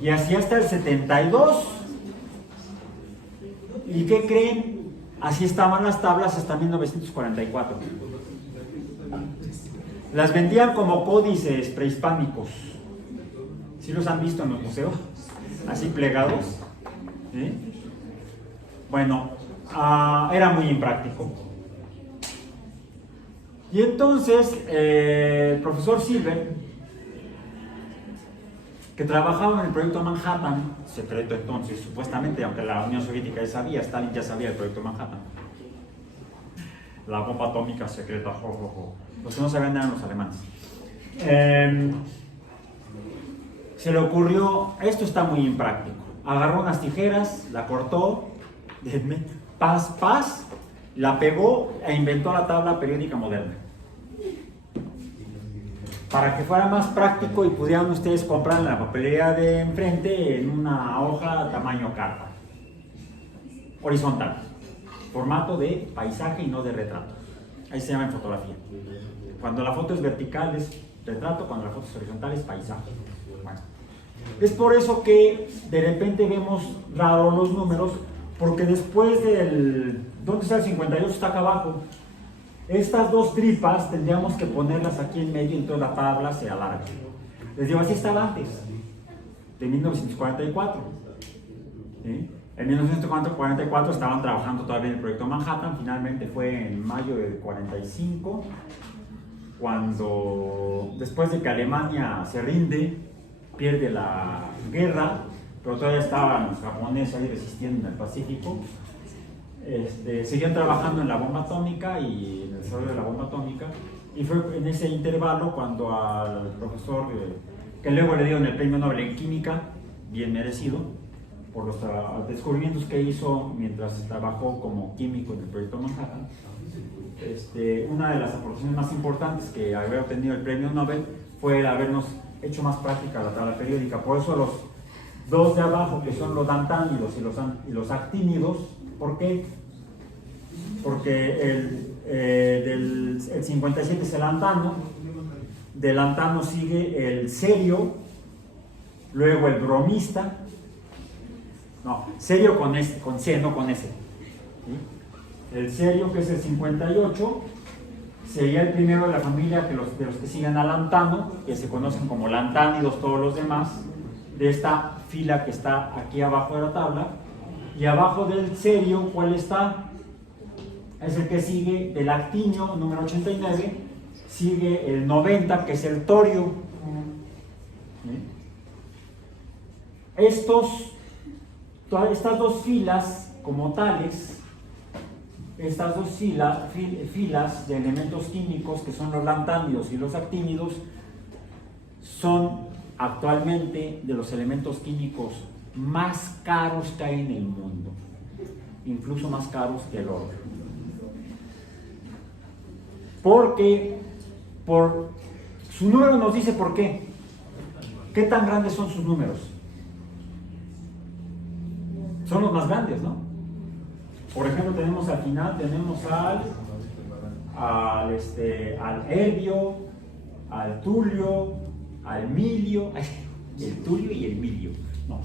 Y así hasta el 72. ¿Y qué creen? Así estaban las tablas hasta 1944. Las vendían como códices prehispánicos. ¿Sí los han visto en los museos? Así plegados. ¿Sí? Bueno, era muy impráctico. Y entonces el profesor Silver, que trabajaba en el proyecto Manhattan, secreto entonces, supuestamente, aunque la Unión Soviética ya sabía, Stalin ya sabía el proyecto Manhattan, la bomba atómica secreta, los que no sabían eran los alemanes. Se le ocurrió, esto está muy impráctico, agarró unas tijeras, la cortó, paz, la pegó e inventó la tabla periódica moderna. Para que fuera más práctico y pudieran ustedes comprar en la papelería de enfrente en una hoja tamaño carta. Horizontal. Formato de paisaje y no de retrato. Ahí se llama en fotografía. Cuando la foto es vertical es retrato, cuando la foto es horizontal es paisaje. Bueno. Es por eso que de repente vemos raros los números, porque después del... ¿Dónde está el 58? Está acá abajo. Estas dos tripas tendríamos que ponerlas aquí en medio y entonces la tabla se alarga. Les digo, así estaba antes, de 1944. ¿Sí? En 1944 estaban trabajando todavía en el proyecto Manhattan, finalmente fue en mayo del 45, cuando después de que Alemania se rinde, pierde la guerra, pero todavía estaban los japoneses ahí resistiendo en el Pacífico. Seguían trabajando en la bomba atómica y en el desarrollo de la bomba atómica, y fue en ese intervalo cuando al profesor, que luego le dieron el premio Nobel en Química, bien merecido, por los descubrimientos que hizo mientras trabajó como químico en el proyecto Manhattan, una de las aportaciones más importantes que había obtenido el premio Nobel fue el habernos hecho más práctica la tabla periódica. Por eso los dos de abajo, que son los lantánidos y los actínidos, ¿por qué? Porque el 57 es el lantano, del lantano sigue el serio, luego el bromista, no, serio con C, no con S. ¿Sí? El serio, que es el 58, sería el primero de la familia de los que siguen al lantano, que se conocen como lantánidos todos los demás, de esta fila que está aquí abajo de la tabla. Y abajo del serio, ¿cuál está? Es el que sigue del actinio, número 89, sigue el 90, que es el torio. Estas dos filas, como tales, estas dos filas de elementos químicos, que son los lantánidos y los actínidos, son actualmente de los elementos químicos más caros que hay en el mundo, incluso más caros que el oro. Porque su número nos dice por qué. ¿Qué tan grandes son sus números? Son los más grandes, ¿no? Por ejemplo, tenemos al final, tenemos al herbio, al tulio, al milio, el tulio y el milio, no,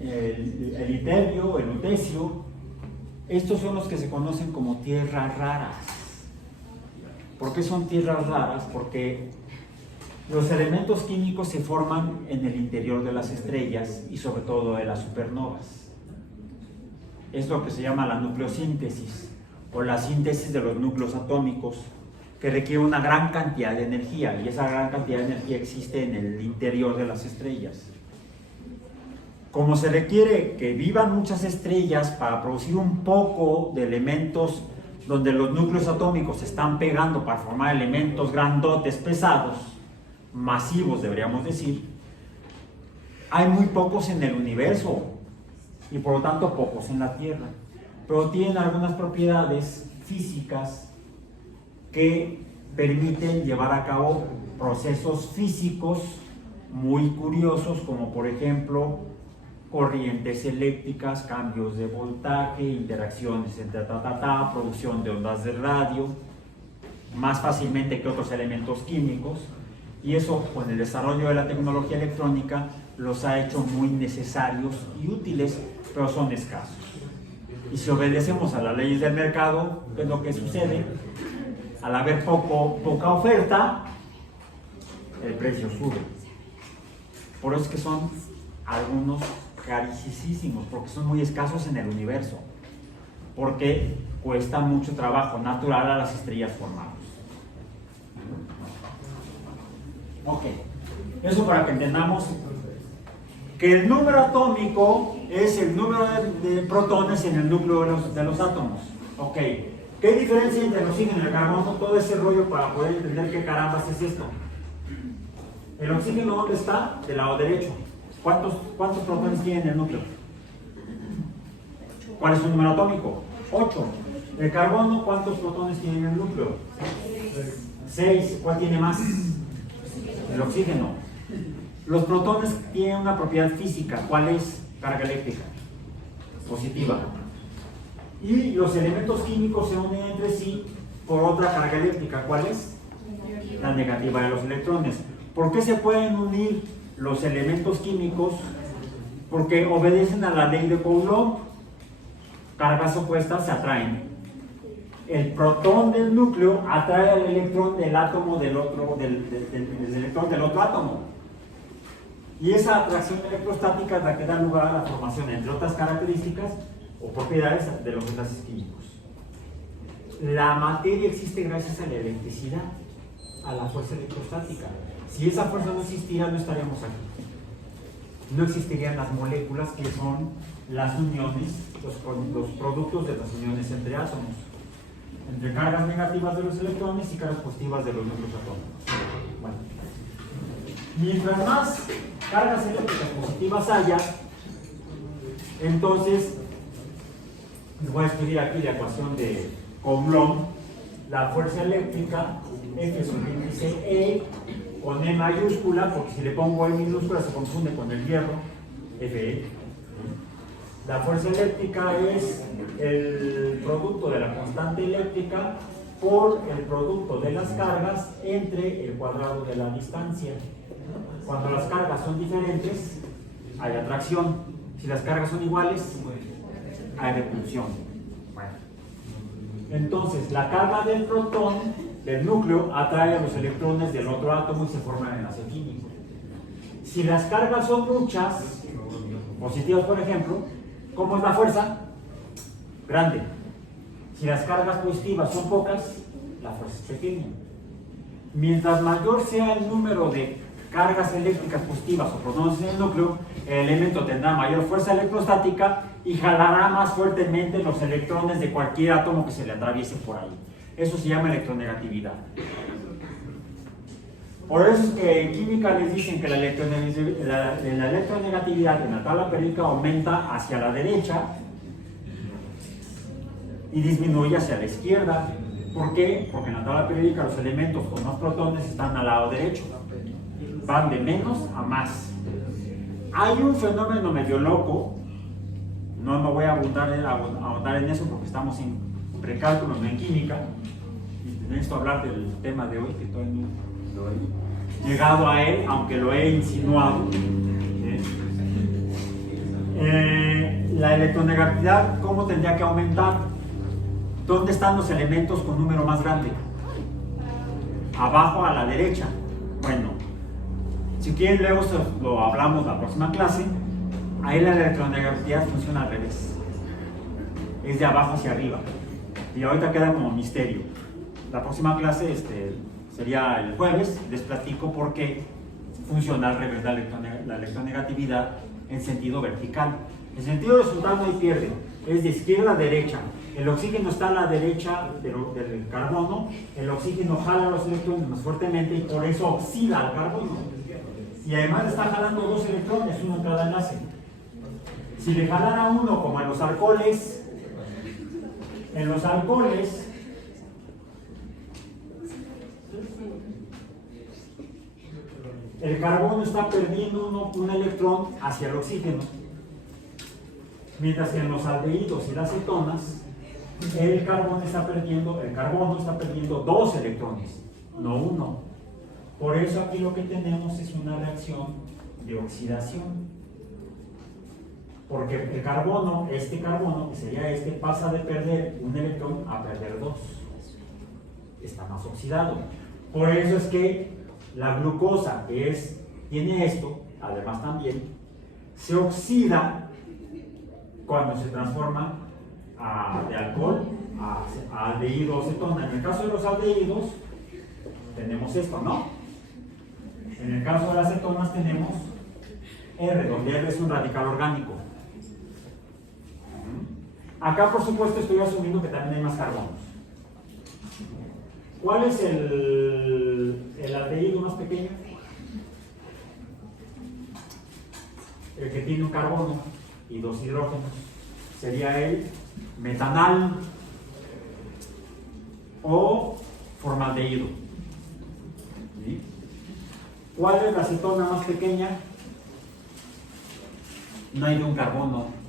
el iterio, el lutecio. Estos son los que se conocen como tierras raras. ¿Por qué son tierras raras? Porque los elementos químicos se forman en el interior de las estrellas y sobre todo de las supernovas. Es lo que se llama la nucleosíntesis o la síntesis de los núcleos atómicos, que requiere una gran cantidad de energía, y esa gran cantidad de energía existe en el interior de las estrellas. Como se requiere que vivan muchas estrellas para producir un poco de elementos donde los núcleos atómicos se están pegando para formar elementos grandotes, pesados, masivos deberíamos decir, hay muy pocos en el universo y por lo tanto pocos en la Tierra, pero tienen algunas propiedades físicas que permiten llevar a cabo procesos físicos muy curiosos, como por ejemplo corrientes eléctricas, cambios de voltaje, interacciones entre producción de ondas de radio, más fácilmente que otros elementos químicos, y eso con el desarrollo de la tecnología electrónica los ha hecho muy necesarios y útiles, pero son escasos. Y si obedecemos a las leyes del mercado, ¿qué es lo que sucede? Al haber poca oferta, el precio sube. Por eso es que son algunos carísimos, porque son muy escasos en el universo, porque cuesta mucho trabajo natural a las estrellas formarlos. Ok, eso para que entendamos que el número atómico es el número de protones en el núcleo de los átomos. Ok, ¿qué diferencia entre el oxígeno y el carbono? Todo ese rollo para poder entender qué carambas es esto. ¿El oxígeno dónde está? Del lado derecho. ¿Cuántos protones tiene en el núcleo? ¿Cuál es su número atómico? 8. ¿El carbono cuántos protones tiene en el núcleo? 6. ¿Cuál tiene más? El oxígeno. Los protones tienen una propiedad física. ¿Cuál es? Carga eléctrica. Positiva. Y los elementos químicos se unen entre sí por otra carga eléctrica. ¿Cuál es? La negativa de los electrones. ¿Por qué se pueden unir los elementos químicos? Porque obedecen a la ley de Coulomb. Cargas opuestas se atraen. El protón del núcleo atrae al electrón del átomo del electrón del otro átomo. Y esa atracción electrostática es la que da lugar a la formación, entre otras características o propiedades, de los enlaces químicos. La materia existe gracias a la electricidad, a la fuerza electrostática. Si esa fuerza no existiera, no estaríamos aquí. No existirían las moléculas, que son las uniones, los productos de las uniones entre átomos, entre cargas negativas de los electrones y cargas positivas de los núcleos atómicos. Bueno, mientras más cargas eléctricas positivas haya, entonces les voy a escribir aquí la ecuación de Coulomb. La fuerza eléctrica, F sobre índice E, con E mayúscula, porque si le pongo E minúscula se confunde con el hierro, Fe. La fuerza eléctrica es el producto de la constante eléctrica por el producto de las cargas entre el cuadrado de la distancia. Cuando las cargas son diferentes, hay atracción. Si las cargas son iguales, hay repulsión. Bueno. Entonces, la carga del protón del núcleo atrae a los electrones del otro átomo y se forma el enlace químico. Si las cargas son muchas, positivas por ejemplo, ¿cómo es la fuerza? Grande. Si las cargas positivas son pocas, la fuerza es pequeña. Mientras mayor sea el número de cargas eléctricas positivas o protones en el núcleo, el elemento tendrá mayor fuerza electrostática y jalará más fuertemente los electrones de cualquier átomo que se le atraviese por ahí. Eso se llama electronegatividad. Por eso es que en química les dicen que la electronegatividad en la tabla periódica aumenta hacia la derecha y disminuye hacia la izquierda. ¿Por qué? Porque en la tabla periódica los elementos con más protones están al lado derecho. Van de menos a más. Hay un fenómeno medio loco, no voy a abundar en eso porque estamos en precálculos, no en química, y necesito hablar del tema de hoy, que todavía no lo he llegado a él, aunque lo he insinuado. La electronegatividad, ¿cómo tendría que aumentar? ¿Dónde están los elementos con número más grande? Abajo a la derecha. Bueno, si quieren luego lo hablamos la próxima clase. Ahí la electronegatividad funciona al revés. Es de abajo hacia arriba. Y ahorita queda como misterio. la próxima clase sería el jueves, les platico por qué funciona al revés la electronegatividad en sentido vertical. En sentido horizontal no hay pierde, es de izquierda a derecha. El oxígeno está a la derecha del carbono, el oxígeno jala los electrones más fuertemente y por eso oxida al carbono. Y además está jalando dos electrones, uno en cada enlace. Si le jalara uno como en los alcoholes, el carbono está perdiendo un electrón hacia el oxígeno, mientras que en los aldehídos y las cetonas, el carbono está perdiendo dos electrones, no uno. Por eso aquí lo que tenemos es una reacción de oxidación. Porque el carbono, que sería pasa de perder un electrón a perder dos. Está más oxidado. Por eso es que la glucosa, que tiene esto, además también, se oxida cuando se transforma de alcohol a aldehído o cetona. En el caso de los aldehídos, tenemos esto, ¿no? En el caso de las cetonas tenemos R, donde R es un radical orgánico. Acá, por supuesto, estoy asumiendo que también hay más carbonos. ¿Cuál es el aldehído más pequeño? El que tiene un carbono y dos hidrógenos. Sería el metanal o formaldehído. ¿Sí? ¿Cuál es la cetona más pequeña? No hay de un carbono.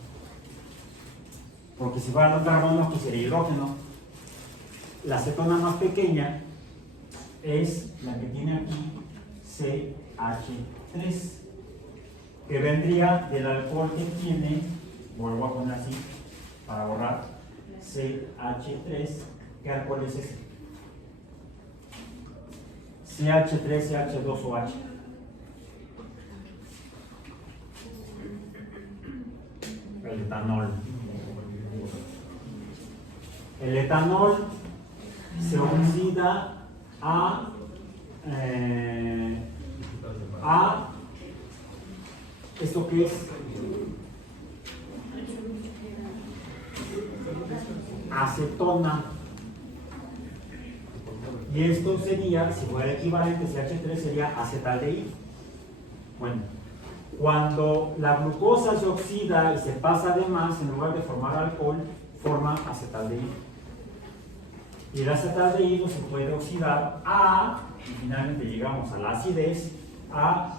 Porque si fuera un carbono, pues sería hidrógeno. La cetona más pequeña es la que tiene aquí CH3, que vendría del alcohol que tiene, vuelvo a poner así para borrar, CH3. ¿Qué alcohol es ese? CH3, CH2OH. El etanol. El etanol se oxida a ¿esto qué es? Acetona. Y esto sería, si fuera el equivalente, CH3 sería acetaldehído. Bueno, cuando la glucosa se oxida y se pasa de más, en lugar de formar alcohol, forma acetaldehído. Y el acetaldehído se puede oxidar y finalmente llegamos a la acidez, a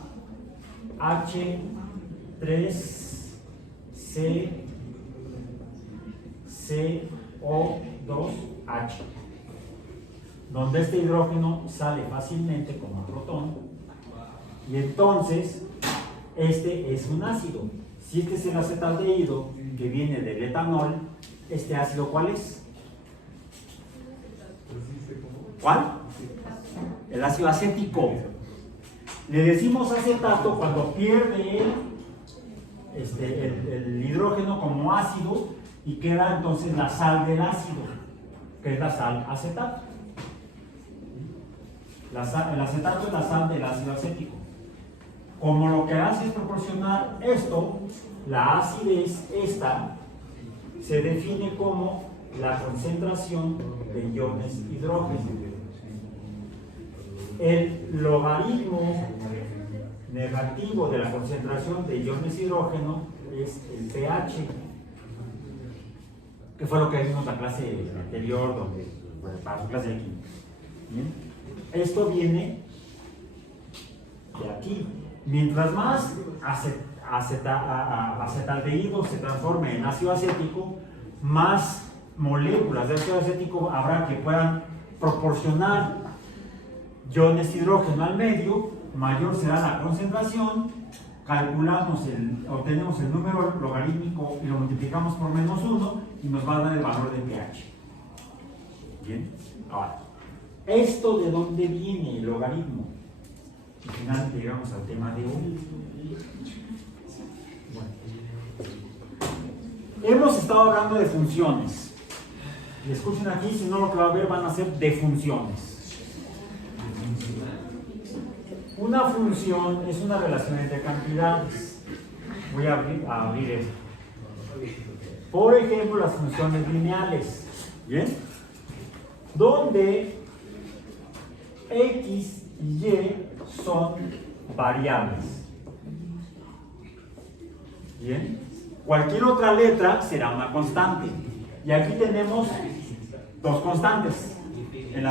H3CO2H, donde este hidrógeno sale fácilmente como protón, y entonces este es un ácido. Si este es el acetaldehído que viene del etanol, ¿este ácido cuál es? ¿Cuál? El ácido acético. Le decimos acetato cuando pierde el hidrógeno como ácido y queda entonces la sal del ácido, que es la sal acetato. El acetato es la sal del ácido acético. Como lo que hace es proporcionar esto, la acidez se define como la concentración de iones hidrógeno. El logaritmo negativo de la concentración de iones hidrógeno es el pH, que fue lo que vimos en la clase anterior, para su clase de química. Esto viene de aquí. Mientras más acetaldehído se transforme en ácido acético, más moléculas de ácido acético habrá que puedan proporcionar iones hidrógeno al medio, mayor será la concentración, obtenemos el número logarítmico y lo multiplicamos por -1 y nos va a dar el valor de pH. Bien, ahora, ¿esto de dónde viene el logaritmo? Y finalmente llegamos al tema de hoy. Bueno, hemos estado hablando de funciones. Y escuchen aquí, si no lo que va a ver van a ser de funciones. Una función es una relación entre cantidades. Voy a abrir esto. Por ejemplo, las funciones lineales. ¿Bien? Donde X y Y son variables. ¿Bien? Cualquier otra letra será una constante. Y aquí tenemos dos constantes en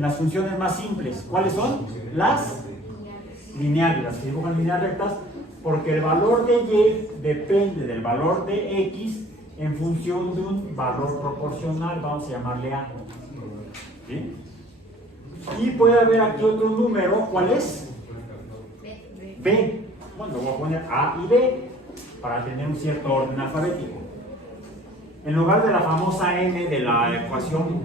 las funciones más simples. ¿Cuáles son? Las lineales, las que dibujan líneas rectas, porque el valor de Y depende del valor de X en función de un valor proporcional, vamos a llamarle A. ¿Sí? Y puede haber aquí otro número, ¿cuál es? B. Bueno, lo voy a poner A y B para tener un cierto orden alfabético. En lugar de la famosa M de la ecuación,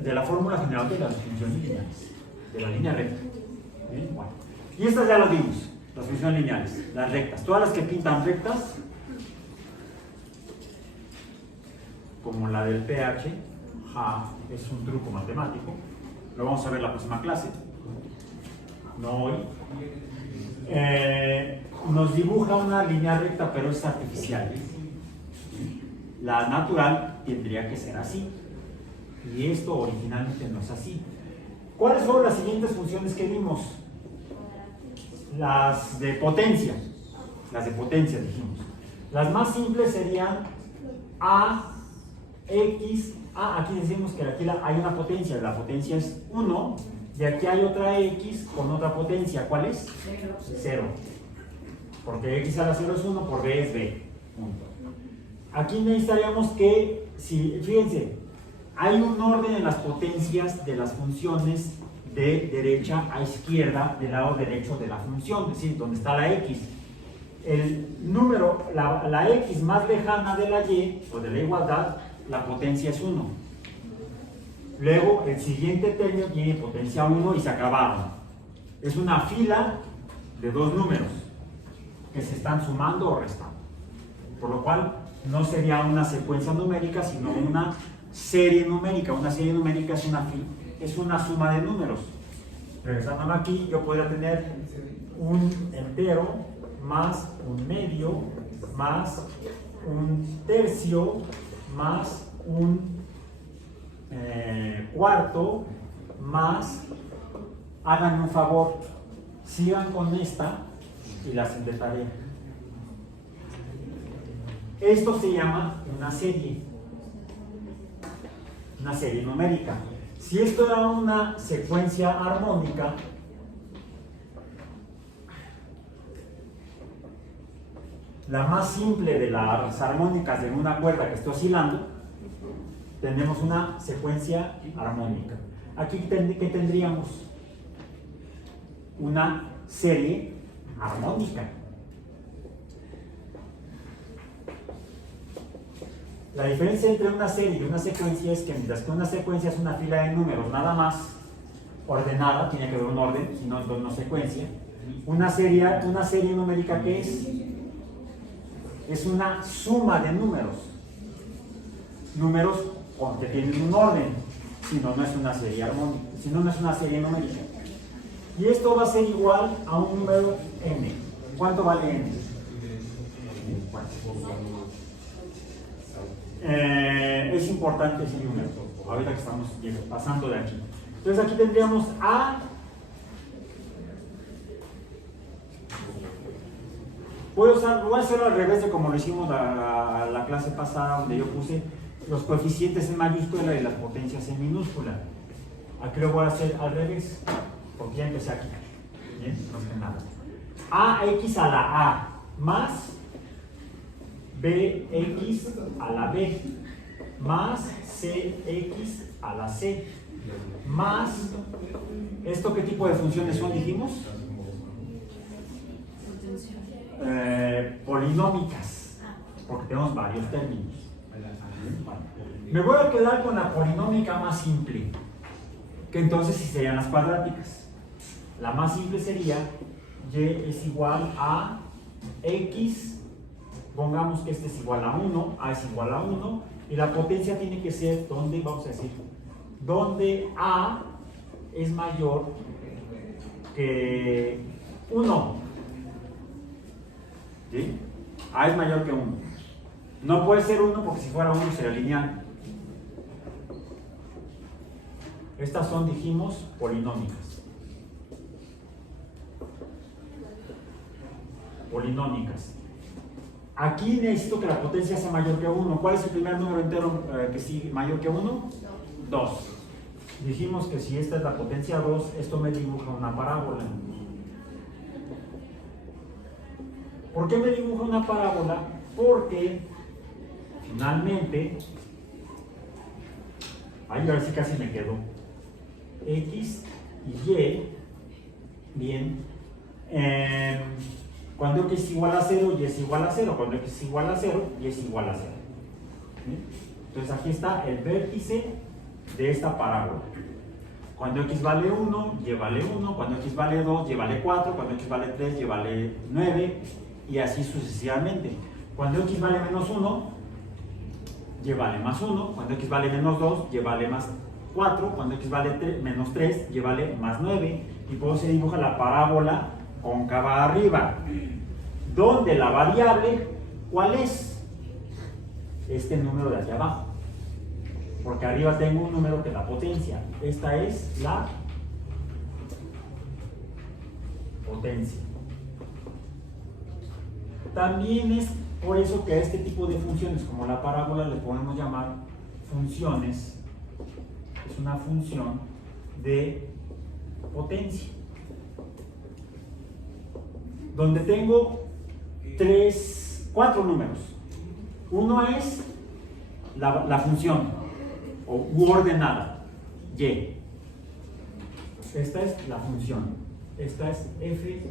de la fórmula general de las funciones lineales, de la línea recta. ¿Bien? Bueno. Y estas ya las vimos, las funciones lineales, las rectas. Todas las que pintan rectas, como la del pH, es un truco matemático. Lo vamos a ver la próxima clase, no hoy. Nos dibuja una línea recta, pero es artificial. La natural tendría que ser así. Y esto originalmente no es así. ¿Cuáles son las siguientes funciones que vimos? Las de potencia. Las de potencia dijimos. Las más simples serían A, X, aquí decimos que aquí hay una potencia, la potencia es 1, y aquí hay otra X con otra potencia, ¿cuál es? 0. Porque X a la 0 es 1, por B es B. Aquí necesitaríamos que, fíjense, hay un orden en las potencias de las funciones de derecha a izquierda del lado derecho de la función, es decir, donde está la X. El número, la X más lejana de la Y, o de la igualdad, la potencia es 1. Luego, el siguiente término tiene potencia 1 y se acabaron. Es una fila de dos números que se están sumando o restando. Por lo cual, no sería una secuencia numérica, sino una serie numérica. Una serie numérica es una suma de números. Regresando aquí, yo podría tener un entero más un medio más un tercio más un cuarto más, háganme un favor, sigan con esta y la hacen de tarea. Esto se llama una serie numérica. Si esto era una secuencia armónica, la más simple de las armónicas de una cuerda que esté oscilando, tenemos una secuencia armónica. Aquí, ¿qué tendríamos? Una serie armónica. La diferencia entre una serie y una secuencia es que mientras que una secuencia es una fila de números nada más ordenada, tiene que haber un orden, si no es una secuencia. Una serie numérica, ¿qué es? Es una suma de números. Números que tienen un orden, si no, no es una serie armónica, si no, no es una serie numérica. Y esto va a ser igual a un número n. ¿Cuánto vale n? Es importante ese número, ahorita que estamos pasando de aquí. Entonces aquí tendríamos A. Voy a hacerlo al revés de como lo hicimos la clase pasada, donde yo puse los coeficientes en mayúscula y las potencias en minúscula. Aquí lo voy a hacer al revés, porque ya empecé aquí. Bien, no sé nada. AX a la A más BX a la B más CX a la C más, ¿esto qué tipo de funciones son, dijimos? Polinómicas, porque tenemos varios términos. Me voy a quedar con la polinómica más simple, que entonces sí serían las cuadráticas. La más simple sería y es igual a x, pongamos que este es igual a 1, a es igual a 1, Y la potencia tiene que ser donde, vamos a decir, donde A es mayor que 1. ¿Sí? A es mayor que 1. No puede ser 1 porque si fuera 1 sería lineal. Estas son, dijimos, polinómicas. Polinómicas. Aquí necesito que la potencia sea mayor que 1. ¿Cuál es el primer número entero que sigue mayor que 1? 2. Dijimos que si esta es la potencia 2, esto me dibuja una parábola. ¿Por qué me dibuja una parábola? Porque finalmente, ahí ahora sí casi me quedó, X y Y, bien, cuando X es igual a 0, Y es igual a 0, cuando X es igual a 0, Y es igual a 0. ¿Sí? Entonces aquí está el vértice de esta parábola. Cuando X vale 1, Y vale 1, cuando X vale 2, Y vale 4, cuando X vale 3, Y vale 9, y así sucesivamente. Cuando X vale menos 1, Y vale más 1, cuando X vale menos 2, Y vale más 4, cuando X vale menos 3, Y vale más 9, y por eso se dibuja la parábola cóncava arriba, donde la variable, ¿cuál es? Este número de hacia abajo, porque arriba tengo un número que es la potencia. Esta es la potencia. También es por eso que a este tipo de funciones, como la parábola, le podemos llamar funciones. Es una función de potencia, donde tengo 4 números. Uno es la función u ordenada, y. Esta es la función. Esta es f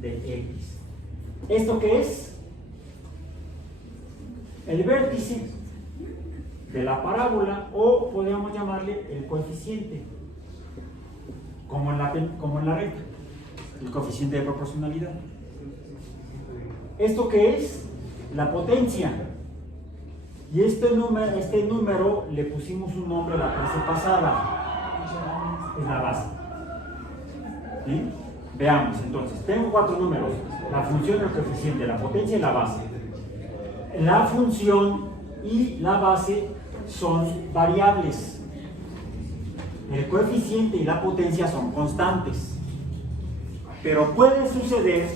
de x. ¿Esto qué es? El vértice de la parábola, o podríamos llamarle el coeficiente, como en la recta, el coeficiente de proporcionalidad. ¿Esto qué es? La potencia. Y este número le pusimos un nombre la clase pasada. Es la base. ¿Sí? Veamos entonces, tengo 4 números: la función, el coeficiente, la potencia y la base. La función y la base son variables. El coeficiente y la potencia son constantes. Pero puede suceder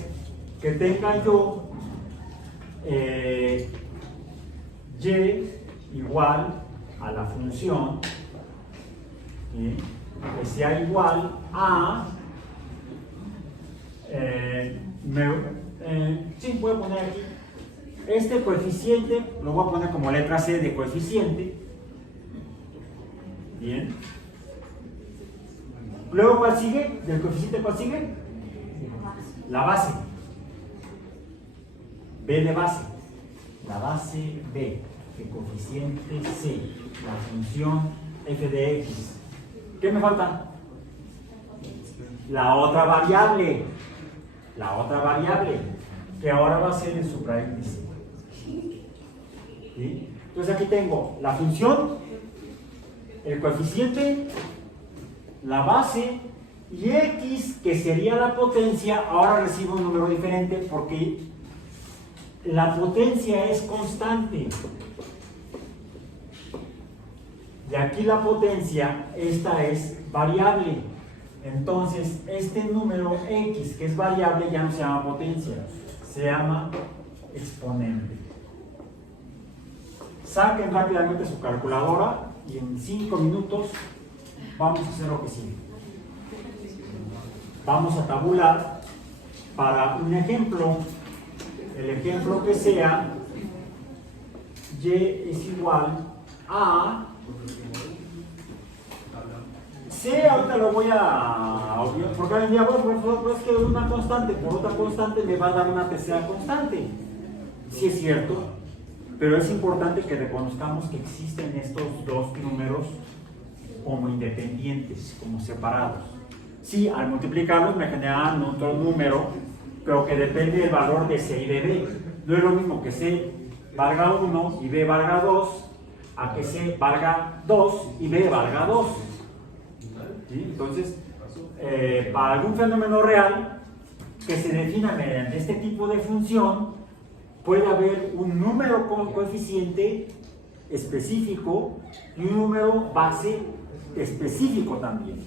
que tenga yo y igual a la función, ¿sí? Que sea igual a sí, voy a poner aquí este coeficiente, lo voy a poner como letra C de coeficiente. Bien. Luego, ¿cuál sigue? ¿Del coeficiente cuál sigue? La base. B de base. La base B. El coeficiente C. La función f de x. ¿Qué me falta? La otra variable. La otra variable, que ahora va a ser el supraíndice. ¿Sí? Entonces aquí tengo la función, el coeficiente, la base y x, que sería la potencia. Ahora recibo un número diferente porque la potencia es constante. Y aquí la potencia, esta es variable. Entonces, este número x, que es variable, ya no se llama potencia, se llama exponente. Saquen rápidamente su calculadora y en 5 minutos vamos a hacer lo que sigue. Vamos a tabular para un ejemplo. El ejemplo que sea y es igual a C. Ahorita lo voy a obviar, porque hoy en día, pues que una constante por otra constante me va a dar una tercera constante. Sí es cierto, pero es importante que reconozcamos que existen estos dos números como independientes, como separados. Sí, al multiplicarlos me generan otro número, pero que depende del valor de C y de B. No es lo mismo que C valga 1 y B valga 2, a que C valga 2 y B valga 2. ¿Sí? Entonces, para algún fenómeno real que se defina mediante este tipo de función, puede haber un número coeficiente específico y un número base específico también,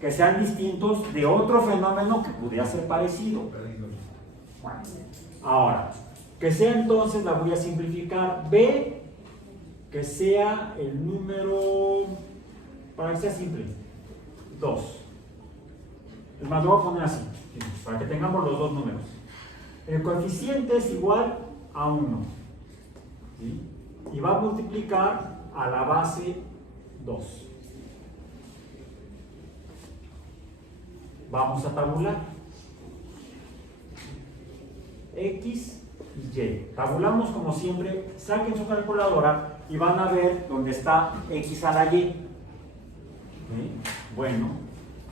que sean distintos de otro fenómeno que pudiera ser parecido. Bueno, ahora, que sea entonces, la voy a simplificar, B, que sea el número, para que sea simple, 2. Es más, lo voy a poner así, para que tengamos los dos números. El coeficiente es igual a 1, ¿sí? Y va a multiplicar a la base 2. Vamos a tabular X y Y. Tabulamos como siempre, saquen su calculadora y van a ver dónde está X a la Y. ¿Sí? Bueno,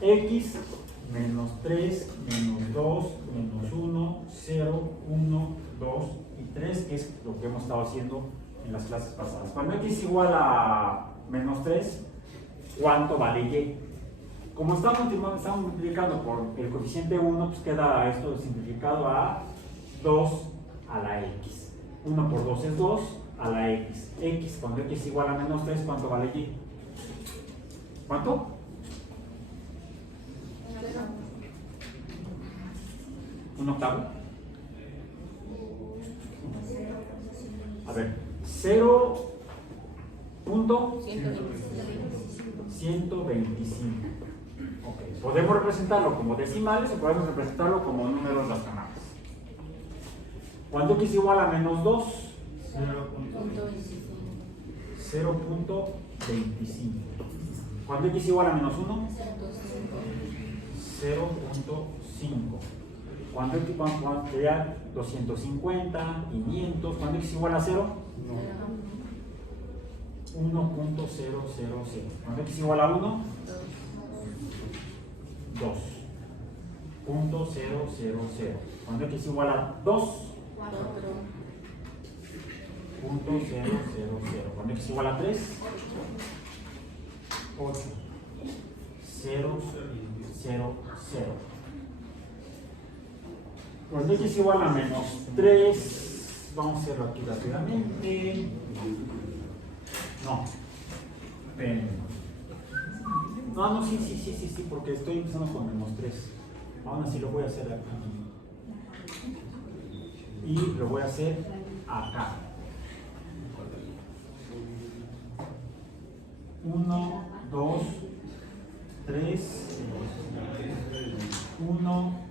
X menos 3, menos 2, menos 1, 0, 1, 2 y 3, que es lo que hemos estado haciendo en las clases pasadas. Cuando X es igual a menos 3, ¿cuánto vale Y? Como estamos multiplicando por el coeficiente 1, pues queda esto simplificado a 2 a la X. 1 por 2 es 2 a la X. X, cuando X es igual a menos 3, ¿cuánto vale Y? ¿Cuánto? ¿Un octavo? A ver, 0.125. Okay. Podemos representarlo como decimales o podemos representarlo como números racionales. Cuando X es igual a menos 2, 0.25. Cuando X es igual a menos 1, 0.5. Cuando X sería 250, 500. Cuando X es igual a 0, 1.000. Cuando X es igual a 1, 2.000. Cuando X es igual a 2, 4.000. Cuando X es igual a 3, 8. 0, 0, 0. Cuando X es igual a menos 3, vamos a hacerlo aquí rápidamente. No. No, sí, porque estoy empezando con menos 3. Aún así lo voy a hacer aquí. Y lo voy a hacer acá. 1, 2, 3, 1,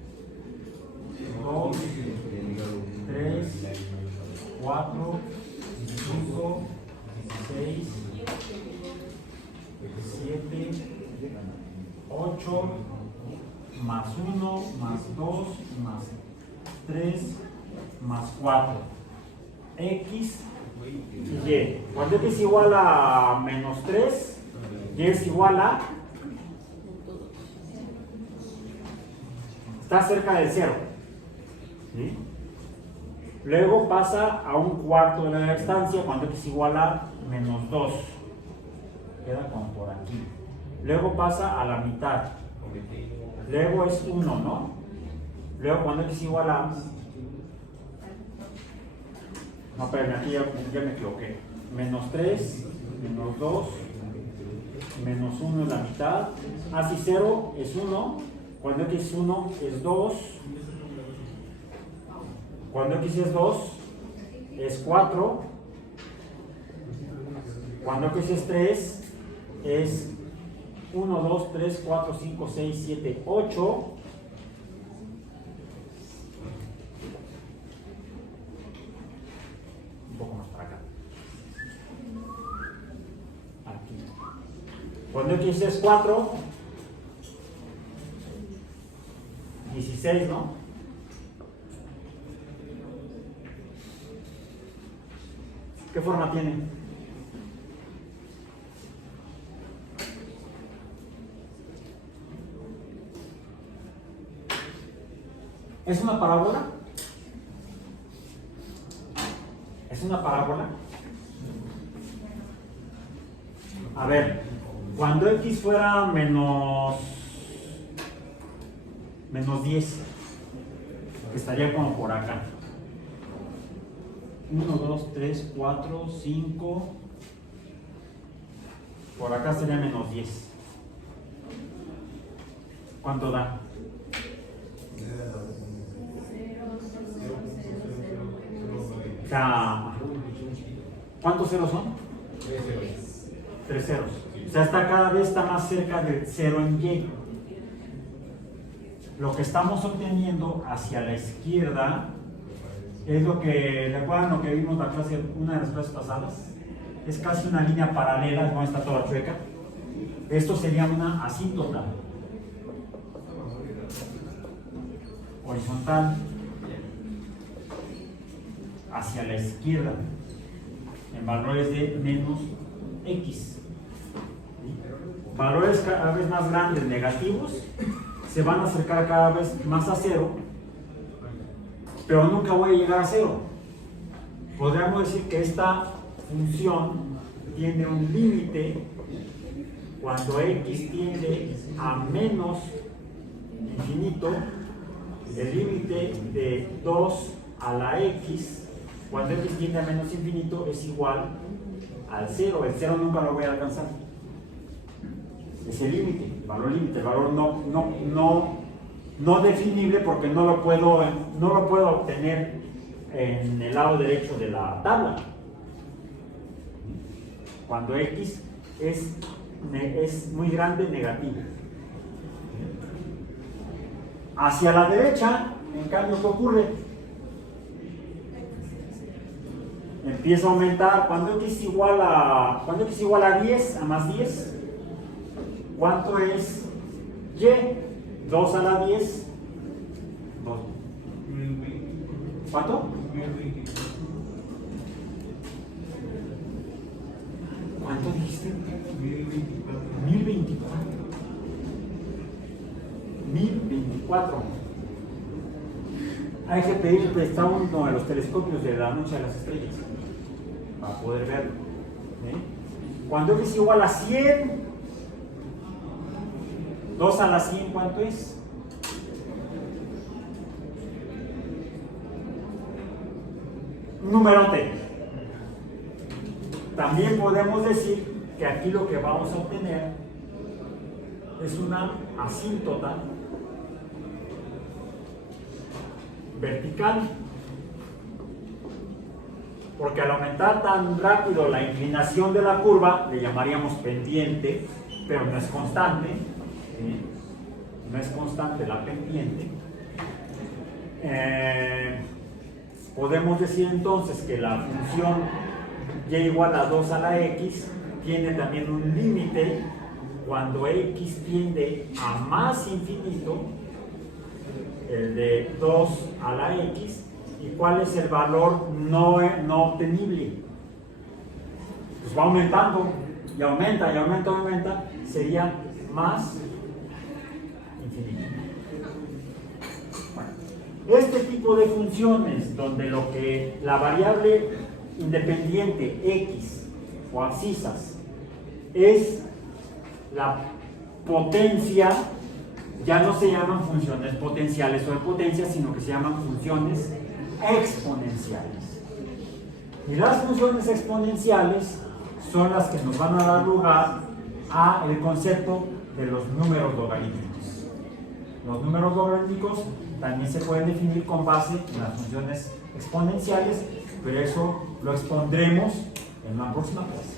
2, 3, 4, 5, 6, 7, 8, más 1, más 2, más 3, más 4. X y Y. Cuando X es igual a menos 3, Y es igual a... Está cerca del 0. ¿Sí? Luego pasa a un cuarto de la distancia cuando X es igual a menos 2. Queda como por aquí. Luego pasa a la mitad. Luego es 1, ¿no? Luego cuando X es igual a... No, espérame, aquí ya me equivoqué. Menos 3, menos 2, menos 1 es la mitad. Así 0 es 1. Cuando X es 1 es 2. Cuando X es 2 es 4. Cuando X es 3 es 1, 2, 3, 4, 5, 6, 7, 8. Un poco más para acá. Aquí. Cuando X es 4, 16, ¿no? ¿Qué forma tiene? ¿Es una parábola? ¿Es una parábola? A ver, cuando x fuera menos 10, que estaría como por acá. 1, 2, 3, 4, 5. Por acá sería menos 10. ¿Cuánto da? 0, ¿Cuántos ceros son? 3 ceros. O sea, cada vez está más cerca del 0 en Y. Lo que estamos obteniendo hacia la izquierda es lo que, ¿recuerdan lo que vimos la clase, una de las clases pasadas? Es casi una línea paralela, no está toda chueca. Esto sería una asíntota horizontal hacia la izquierda en valores de menos x. Valores cada vez más grandes negativos se van a acercar cada vez más a 0, pero nunca voy a llegar a 0. Podríamos decir que esta función tiene un límite cuando x tiende a menos infinito, el límite de 2 a la x, cuando x tiende a menos infinito es igual al 0. El 0 nunca lo voy a alcanzar. Es el límite, el valor no definible, porque no lo puedo obtener en el lado derecho de la tabla. Cuando x es muy grande, negativo. Hacia la derecha, en cambio, ¿qué ocurre? Empieza a aumentar. Cuando x igual a 10, a más 10, ¿cuánto es y? 2 a la 10. 2. ¿Cuánto? 1024. ¿Cuánto dijiste? 1024. Hay que pedir prestado uno de los telescopios de la noche a las estrellas para poder verlo. Cuando x es igual a 100, 2 a la 100, ¿cuánto es? Un numerote. También podemos decir que aquí lo que vamos a obtener es una asíntota vertical, porque al aumentar tan rápido la inclinación de la curva le llamaríamos pendiente, pero no es constante. No es constante la pendiente. Podemos decir entonces que la función y igual a 2 a la x tiene también un límite cuando x tiende a más infinito, el de 2 a la x. ¿Y cuál es el valor no obtenible? Pues va aumentando y aumenta y aumenta y aumenta, sería más infinito. Bueno, este tipo de funciones donde la variable independiente x o abscisas es la potencia, ya no se llaman funciones potenciales o de potencia, sino que se llaman funciones exponenciales. Y las funciones exponenciales son las que nos van a dar lugar a el concepto de los números logarítmicos. Los números logarítmicos también se pueden definir con base en las funciones exponenciales, pero eso lo expondremos en la próxima clase.